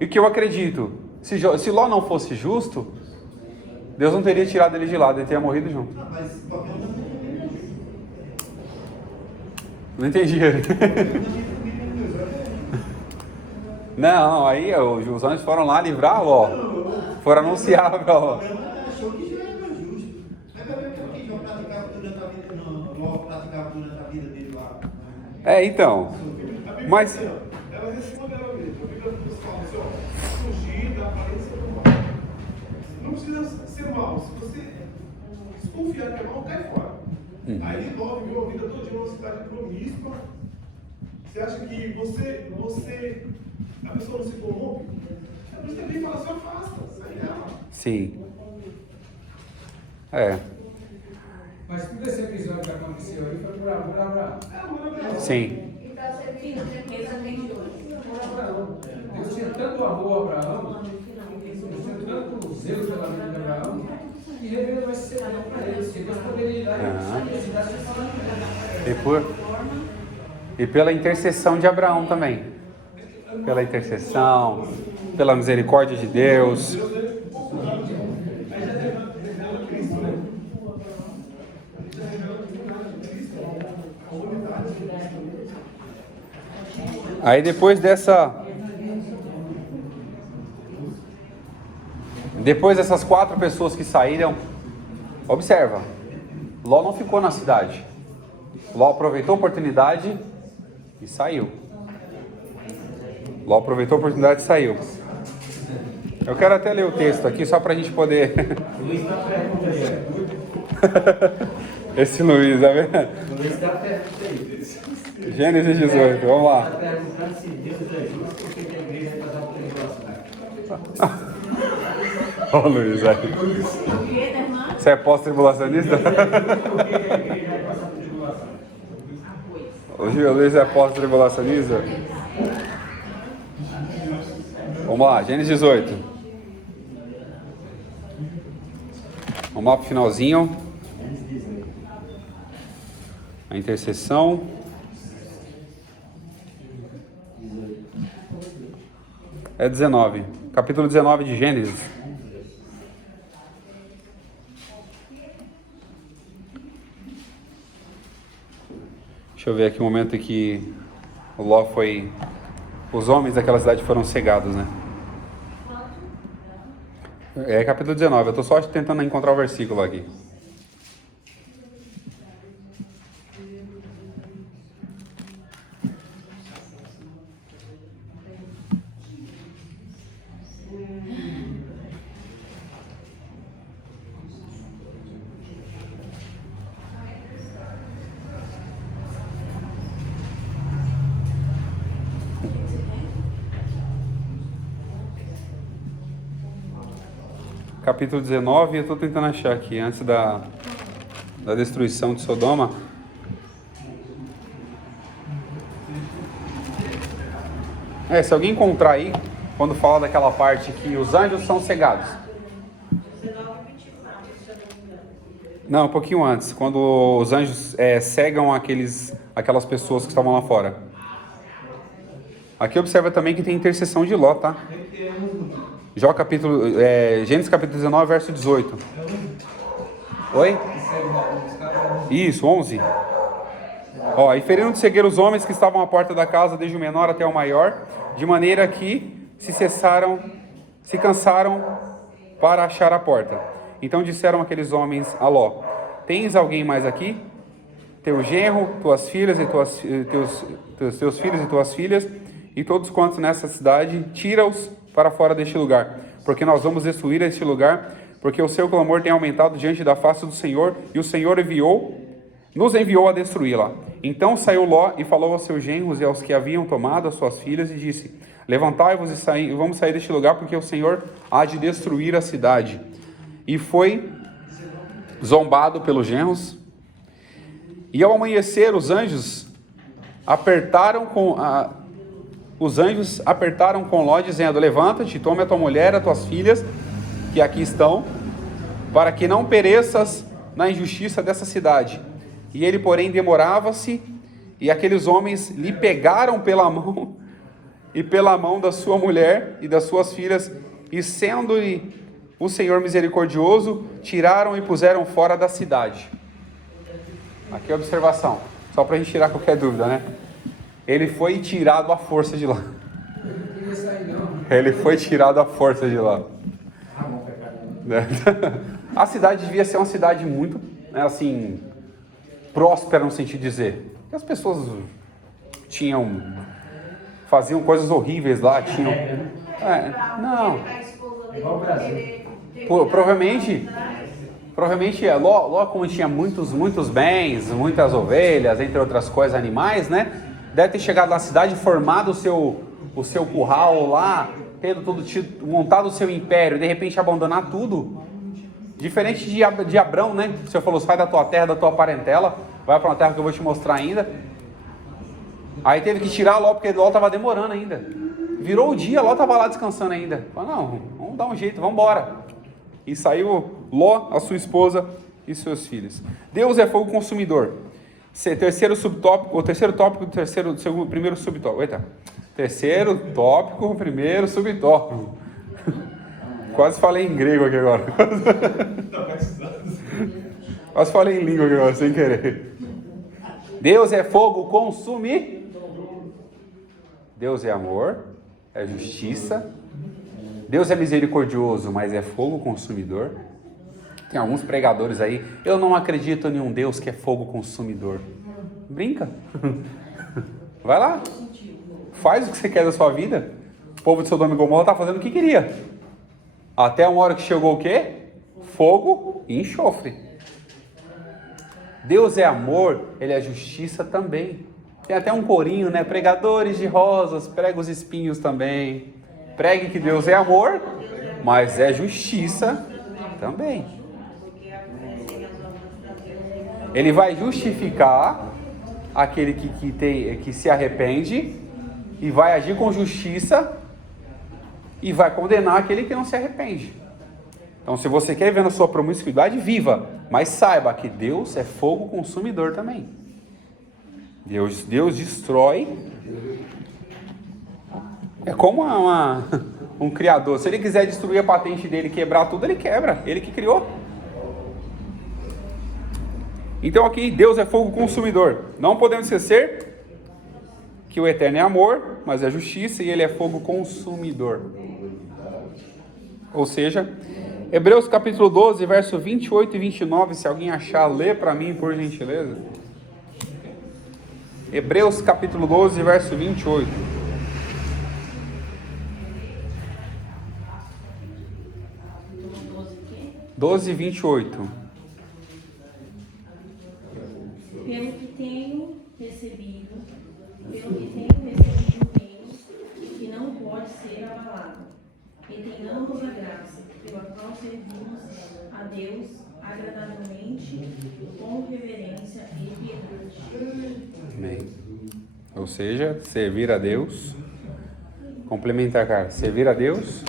E o que eu acredito? Se Ló não fosse justo, Deus não teria tirado ele de lá, ele teria morrido junto. Mas qualquer um também Não entendi. Não, aí os anjos foram lá livrar Ló. Foram anunciar para Ló. achou que já era justo. Mas também porque João praticava durante a vida, não, Ló praticava durante a vida dele lá. Então. Mas. Ela respondeu a mesmo. A Bíblia nos fala assim, ó, fugir da aparência do mal. Não precisa ser mal. Se você desconfiar que é mal, cai fora. Aí Ló viveu a vida toda em uma cidade promíscua. Você acha que a pessoa não se corrompe? A pessoa também fala, se afasta, sai dela. Sim. Mas tudo esse episódio que aconteceu aí foi por amor a Abraão. Sim. Por Abraão. Deus tinha tanto amor a Abraão, Deus tinha tanto zelo pela vida de Abraão, que revelou esse segredo para ele. Porque Deus poderia ir lá e a cidade de falar. E pela intercessão de Abraão também. Pela intercessão, pela misericórdia de Deus. Aí depois dessas 4 pessoas que saíram, observa, Ló não ficou na cidade. Ló aproveitou a oportunidade e saiu. Ló aproveitou a oportunidade e saiu. Eu quero até ler o texto aqui, só para a gente poder... Luiz está perto aí. Esse Luiz, tá vendo? Luiz está perto aí. Gênesis 18, vamos lá. Está perguntando se Deus é justo porque a igreja é para dar uma tribulação. Ó, Luiz, aí. Você é pós-tribulacionista? O Luiz é pós-tribulacionista? Vamos lá, Gênesis 18. Vamos lá pro finalzinho. A intercessão. É 19. Capítulo 19 de Gênesis. Deixa eu ver aqui o momento em que o Ló foi... Os homens daquela cidade foram cegados, né? É capítulo 19, eu estou só tentando encontrar o versículo aqui. Capítulo 19, eu estou tentando achar aqui, antes da destruição de Sodoma. Se alguém encontrar aí, quando fala daquela parte que os anjos são cegados. Não, um pouquinho antes, quando os anjos cegam aquelas pessoas que estavam lá fora. Aqui observa também que tem intercessão de Ló, tá? Gênesis capítulo 19, verso 18. Oi? Isso, 11. E feriram de cegueira os homens que estavam à porta da casa, desde o menor até o maior, de maneira que se cansaram para achar a porta. Então disseram aqueles homens a Ló: tens alguém mais aqui? Teu genro, tuas filhas e teus filhos e tuas filhas, e todos quantos nessa cidade, tira-os para fora deste lugar, porque nós vamos destruir este lugar, porque o seu clamor tem aumentado diante da face do Senhor, e o Senhor nos enviou a destruí-la. Então saiu Ló e falou aos seus genros e aos que haviam tomado as suas filhas, e disse: levantai-vos e vamos sair deste lugar, porque o Senhor há de destruir a cidade. E foi zombado pelos genros. E ao amanhecer, os anjos apertaram com Ló, dizendo: levanta-te, tome a tua mulher, as tuas filhas, que aqui estão, para que não pereças na injustiça dessa cidade. E ele, porém, demorava-se, e aqueles homens lhe pegaram pela mão, e pela mão da sua mulher e das suas filhas, e sendo-lhe o Senhor misericordioso, tiraram e puseram fora da cidade. Aqui a observação, só para a gente tirar qualquer dúvida, né? Ele foi tirado à força de lá. Ele foi tirado à força de lá. A cidade devia ser uma cidade muito, assim, próspera no sentido de dizer. As pessoas faziam coisas horríveis lá, tinham... não. Provavelmente Ló, como tinha muitos bens, muitas ovelhas, entre outras coisas, animais, né? Deve ter chegado na cidade, formado o seu curral lá, montado o seu império, de repente abandonar tudo. Diferente de Abrão, né? O Senhor falou: sai da tua terra, da tua parentela, vai para uma terra que eu vou te mostrar ainda. Aí teve que tirar Ló, porque Ló estava demorando ainda. Virou o dia, Ló estava lá descansando ainda. Falou: não, vamos dar um jeito, vamos embora. E saiu Ló, a sua esposa e seus filhos. Deus é fogo consumidor. Terceiro tópico, primeiro subtópico. Eita. Terceiro tópico, primeiro subtópico. Quase falei em grego aqui agora. Quase falei em língua aqui agora, sem querer. Deus é fogo consumidor. Deus é amor, é justiça. Deus é misericordioso, mas é fogo consumidor. Tem alguns pregadores aí: eu não acredito em um Deus que é fogo consumidor. Brinca. Vai lá. Faz o que você quer da sua vida. O povo de Sodoma e Gomorra está fazendo o que queria. Até uma hora que chegou o quê? Fogo e enxofre. Deus é amor, Ele é justiça também. Tem até um corinho, né? Pregadores de rosas, prega os espinhos também. Pregue que Deus é amor, mas é justiça também. Ele vai justificar aquele que se arrepende, e vai agir com justiça, e vai condenar aquele que não se arrepende. Então, se você quer viver na sua promiscuidade, viva, mas saiba que Deus é fogo consumidor também. Deus destrói. É como um criador. Se ele quiser destruir a patente dele, quebrar tudo, ele quebra. Ele que criou. Então aqui Deus é fogo consumidor. Não podemos esquecer que o Eterno é amor, mas é justiça e ele é fogo consumidor. Ou seja, Hebreus capítulo 12, verso 28 e 29, se alguém achar, lê para mim, por gentileza. Hebreus capítulo 12, verso 28. 12 e 28. Pelo que tenho recebido que não pode ser abalado, e tenhamos a graça pela qual servimos a Deus agradavelmente, com reverência e piedade. Amém. Ou seja, servir a Deus. Complementar, cara. Servir a Deus.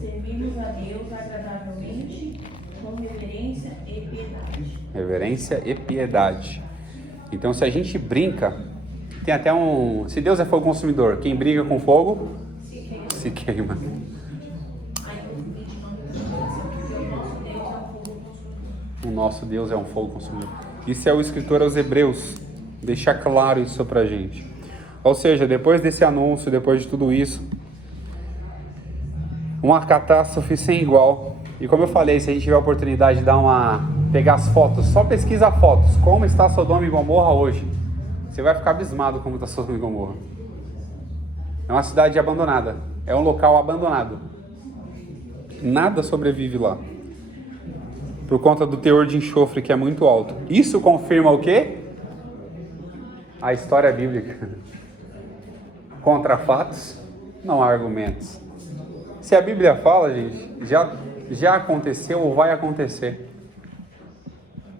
Servimos a Deus agradavelmente, com reverência e piedade. Reverência e piedade. Então, se a gente brinca, tem até um... Se Deus é fogo consumidor, quem briga com fogo, se queima. O nosso Deus é um fogo consumidor. Isso é o escritor aos Hebreus. Deixa claro isso pra gente. Ou seja, depois desse anúncio, depois de tudo isso, uma catástrofe sem igual. E como eu falei, se a gente tiver a oportunidade de pegar as fotos, só pesquisa fotos, como está Sodoma e Gomorra hoje. Você vai ficar abismado como está Sodoma e Gomorra. É uma cidade abandonada. É um local abandonado. Nada sobrevive lá. Por conta do teor de enxofre que é muito alto. Isso confirma o quê? A história bíblica. Contra fatos, não há argumentos. Se a Bíblia fala, gente, já aconteceu ou vai acontecer.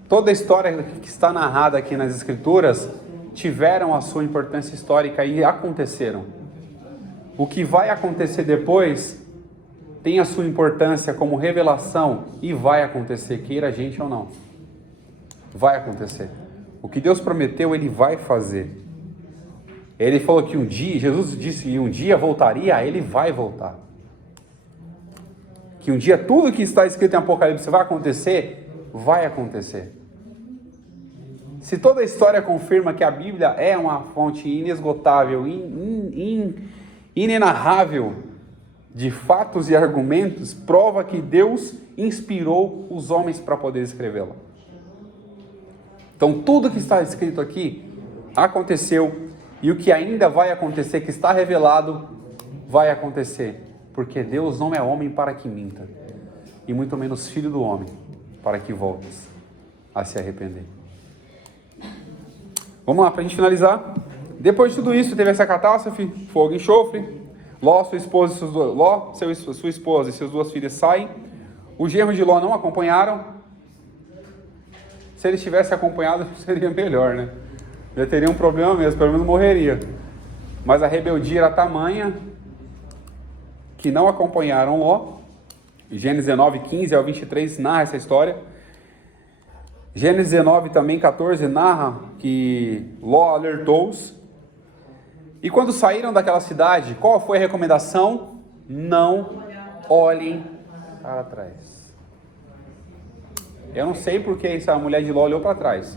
Toda a história que está narrada aqui nas Escrituras tiveram a sua importância histórica e aconteceram. O que vai acontecer depois tem a sua importância como revelação e vai acontecer, queira a gente ou não. Vai acontecer. O que Deus prometeu, Ele vai fazer. Ele falou que um dia, Jesus disse que um dia voltaria, Ele vai voltar. Que um dia tudo que está escrito em Apocalipse vai acontecer, vai acontecer. Se toda a história confirma que a Bíblia é uma fonte inesgotável, inenarrável de fatos e argumentos, prova que Deus inspirou os homens para poder escrevê-la. Então tudo que está escrito aqui aconteceu, e o que ainda vai acontecer, que está revelado, vai acontecer. Porque Deus não é homem para que minta, e muito menos filho do homem para que voltes a se arrepender. Vamos lá, para a gente finalizar. Depois de tudo isso, teve essa catástrofe, fogo e enxofre. Ló, sua esposa e suas duas filhas saem. Os genros de Ló não acompanharam. Se eles tivessem acompanhado, seria melhor, né? Já teria um problema mesmo, pelo menos morreria. Mas a rebeldia era tamanha que não acompanharam Ló. Gênesis 19, 15 ao 23 narra essa história. Gênesis 19 também, 14, narra que Ló alertou-os. E quando saíram daquela cidade, qual foi a recomendação? Não olhem para trás. Eu não sei porque essa mulher de Ló olhou para trás.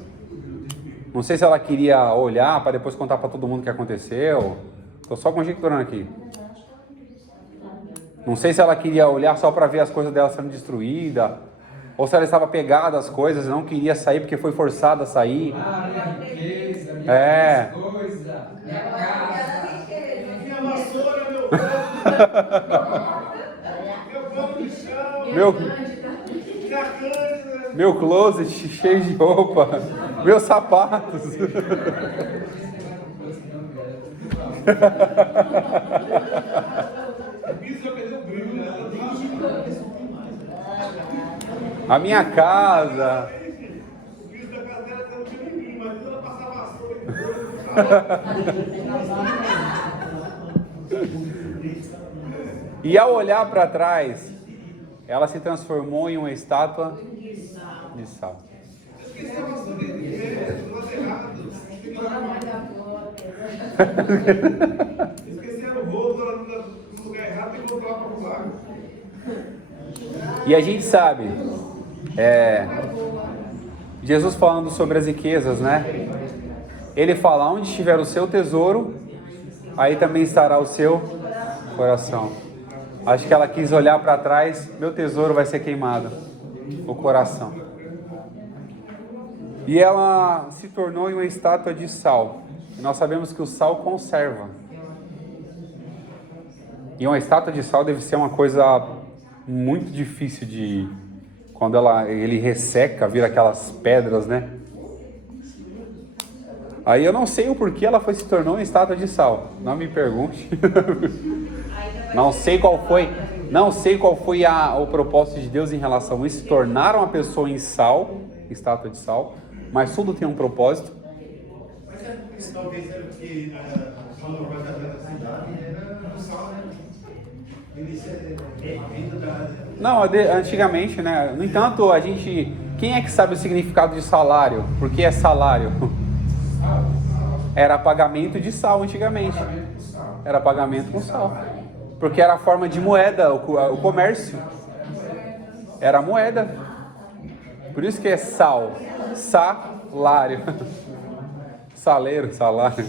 Não sei se ela queria olhar para depois contar para todo mundo o que aconteceu. Estou só conjecturando aqui. Não sei se ela queria olhar só para ver as coisas dela sendo destruídas, ou se ela estava pegada às coisas e não queria sair porque foi forçada a sair. Minha riqueza, minha coisa, minha casa. Minha vassoura, meu pano de chão, minha canja. Meu closet cheio de roupa, meus sapatos. A minha casa. O piso da casa dela não tinha ninguém, mas ela passava vassoura e E ao olhar para trás, ela se transformou em uma estátua de sal. esqueci a vassoura do lado errado. Esqueceram o rolo no lugar errado e voltaram para o lago. E a gente sabe Jesus falando sobre as riquezas, né? Ele fala, onde estiver o seu tesouro, aí também estará o seu coração. Acho que ela quis olhar para trás, meu tesouro vai ser queimado, o coração. E ela se tornou uma estátua de sal. E nós sabemos que o sal conserva. E uma estátua de sal deve ser uma coisa muito difícil de... Quando ele resseca, vira aquelas pedras, né? Aí eu não sei o porquê ela se tornou uma estátua de sal. Não me pergunte. Não sei qual foi o propósito de Deus em relação a isso. Se tornar uma pessoa em sal, estátua de sal. Mas tudo tem um propósito. Mas talvez era porque a sal da cidade era o sal, né? Não, antigamente, né? No entanto, quem é que sabe o significado de salário? Por que é salário? Era pagamento de sal antigamente. Era pagamento com sal. Porque era a forma de moeda, o comércio. Era moeda. Por isso que é sal. Salário. Saleiro, salário.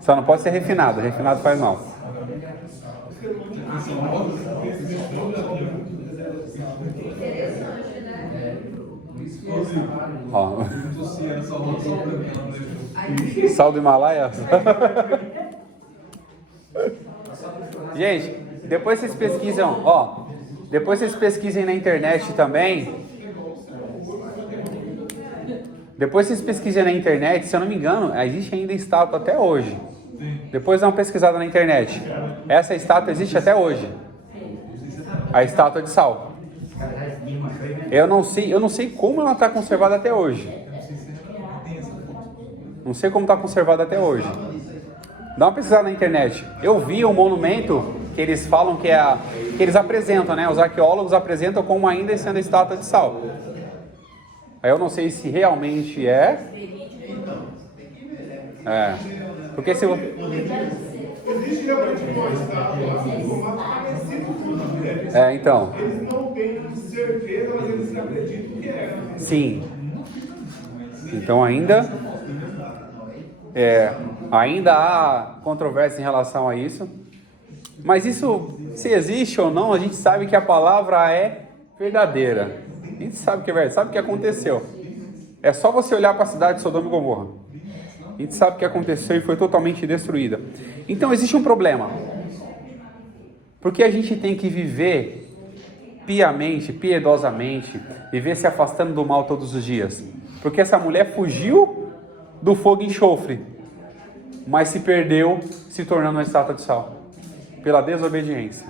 Só não pode ser refinado. Refinado faz mal. Ó. Sal do Himalaia. Gente, depois vocês pesquisam, depois vocês pesquisem na internet também. Depois vocês pesquisem na internet, se eu não me engano, existe ainda estátua até hoje. Depois dá uma pesquisada na internet. Essa estátua existe até hoje. A estátua de sal. Eu não sei como ela está conservada até hoje. Não sei como está conservada até hoje. Dá uma pesquisada na internet. Eu vi um monumento que eles falam que eles apresentam, né? Os arqueólogos apresentam como ainda sendo a estátua de sal. Aí eu não sei se realmente é. Porque se existe realmente uma estátua no formato parecido com o deles. Então. Eles não têm certeza, mas eles acreditam que é. Sim. Então ainda há controvérsia em relação a isso. Mas isso, se existe ou não, a gente sabe que a palavra é verdadeira. A gente sabe que é verdade, sabe o que aconteceu. É só você olhar para a cidade de Sodoma e Gomorra. A gente sabe o que aconteceu e foi totalmente destruída. Então existe um problema. Porque a gente tem que viver piamente, piedosamente, viver se afastando do mal todos os dias. Porque essa mulher fugiu do fogo e enxofre, mas se perdeu se tornando uma estátua de sal, pela desobediência.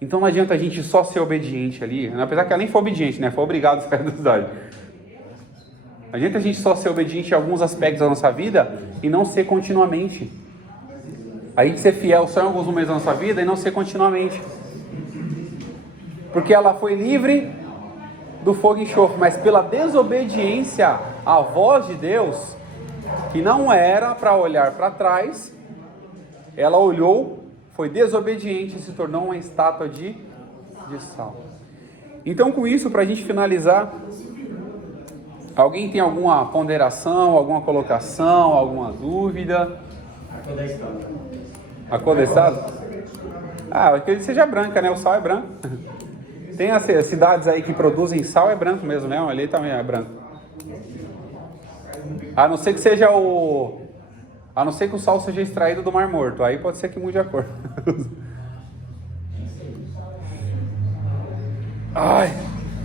Então não adianta a gente só ser obediente ali, apesar que ela nem foi obediente, né? Foi obrigado a sair da cidade. Não adianta a gente só ser obediente em alguns aspectos da nossa vida e não ser continuamente. A gente ser fiel só em alguns momentos da nossa vida e não ser continuamente. Porque ela foi livre do fogo e enxofre, mas pela desobediência à voz de Deus, que não era para olhar para trás, ela olhou, foi desobediente e se tornou uma estátua de sal. Então, com isso, para a gente finalizar, alguém tem alguma ponderação, alguma colocação, alguma dúvida? A cor da estátua. A cor da estátua? Eu acredito que seja branca, né? O sal é branco. Tem as cidades aí que produzem sal, é branco mesmo, né? Ali também é branco. A não ser que seja a não ser que o sal seja extraído do Mar Morto. Aí pode ser que mude a cor.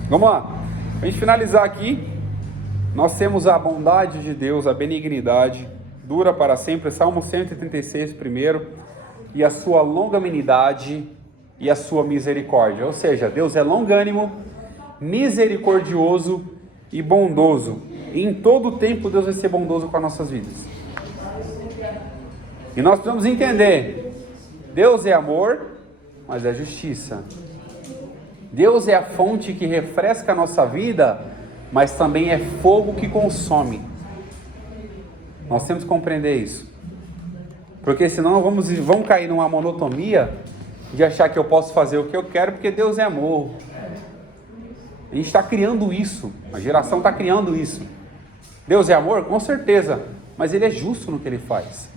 Vamos lá. Para a gente finalizar aqui, nós temos a bondade de Deus, a benignidade, dura para sempre, Salmo 136 primeiro, e a sua longanimidade e a sua misericórdia. Ou seja, Deus é longânimo, misericordioso e bondoso. E em todo o tempo Deus vai ser bondoso com as nossas vidas. E nós precisamos entender, Deus é amor, mas é justiça. Deus é a fonte que refresca a nossa vida, mas também é fogo que consome. Nós temos que compreender isso. Porque senão vamos cair numa monotonia de achar que eu posso fazer o que eu quero porque Deus é amor. A gente está criando isso, a geração está criando isso. Deus é amor? Com certeza, mas Ele é justo no que Ele faz.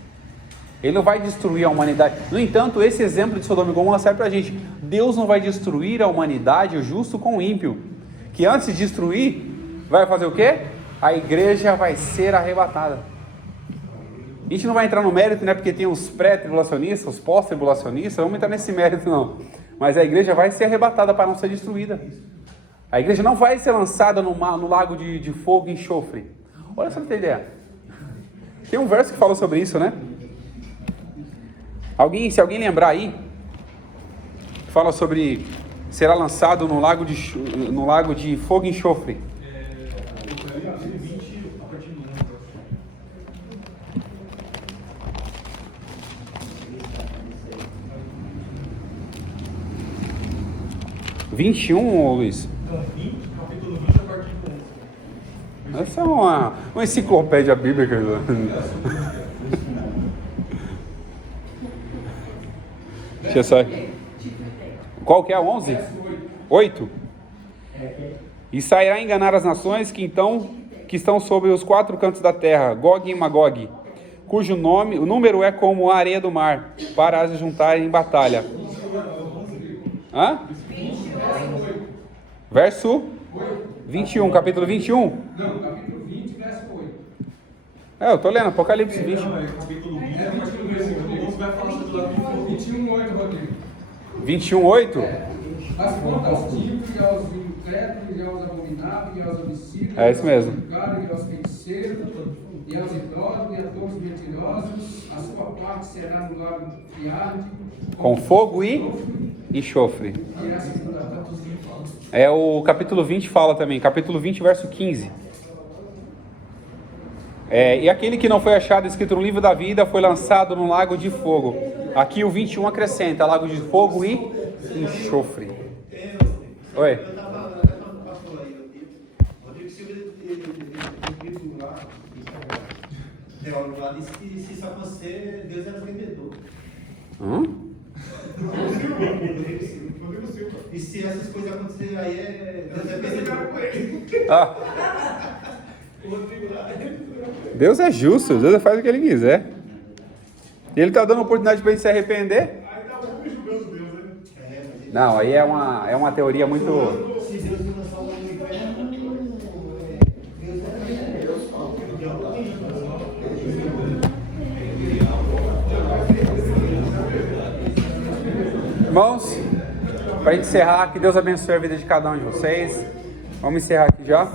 Ele não vai destruir a humanidade. No entanto, esse exemplo de Sodoma e Gomorra serve para a gente. Deus não vai destruir a humanidade, o justo com o ímpio. Que antes de destruir, vai fazer o quê? A igreja vai ser arrebatada. A gente não vai entrar no mérito, né? Porque tem os pré-tribulacionistas, os pós-tribulacionistas, vamos entrar nesse mérito não. Mas a igreja vai ser arrebatada para não ser destruída. A igreja não vai ser lançada no lago de fogo e enxofre. Olha só pra ter ideia. Tem um verso que fala sobre isso, né? Se alguém lembrar aí, fala sobre será lançado no lago de fogo e enxofre. Apocalipse 20, a partir do 1. 21, Luiz? Não, capítulo 20, a partir do 1. Essa é uma enciclopédia bíblica. Deixa eu só... Qual que é? 11? 8? E sairá a enganar as nações que estão sobre os 4 cantos da terra, Gog e Magog, cujo o número é como a areia do mar, para as juntarem em batalha. Hã? Verso 21, capítulo 21? Não, capítulo 20, verso 8. Eu tô lendo, Apocalipse 20. Capítulo 20, a partir do versículo 11, vai falar sobre o lado de fogo. 21, 8, Rodrigo. 21, 8? Mas quanto aos títulos, e aos incrédulos, e aos abomináveis, e aos homicidas, É isso mesmo. e aos feiticeiros, e aos idosos, e a todos os mentirosos, a sua parte será no lago que arde, Com fogo e enxofre. e essa segunda tantos É o capítulo 20 fala também, capítulo 20, verso 15. E aquele que não foi achado escrito no livro da vida foi lançado no lago de fogo. Aqui o 21 acrescenta, lago de fogo e enxofre. Oi. Eu estava falando com o pastor aí, Rodrigo Silva, ele lá, teólogo lá, disse que se isso acontecer, Deus era vendedor. Rodrigo Silva. E se essas coisas acontecerem aí, Deus é vendedor. Deus é justo, Deus faz o que Ele quiser. E Ele está dando oportunidade para a gente se arrepender. Aí dá um julgando Deus, né? Não, aí é uma teoria muito... Se Deus não lançar o homem no inferno, Deus Irmãos, para a gente encerrar, que Deus abençoe a vida de cada um de vocês. Vamos encerrar aqui já.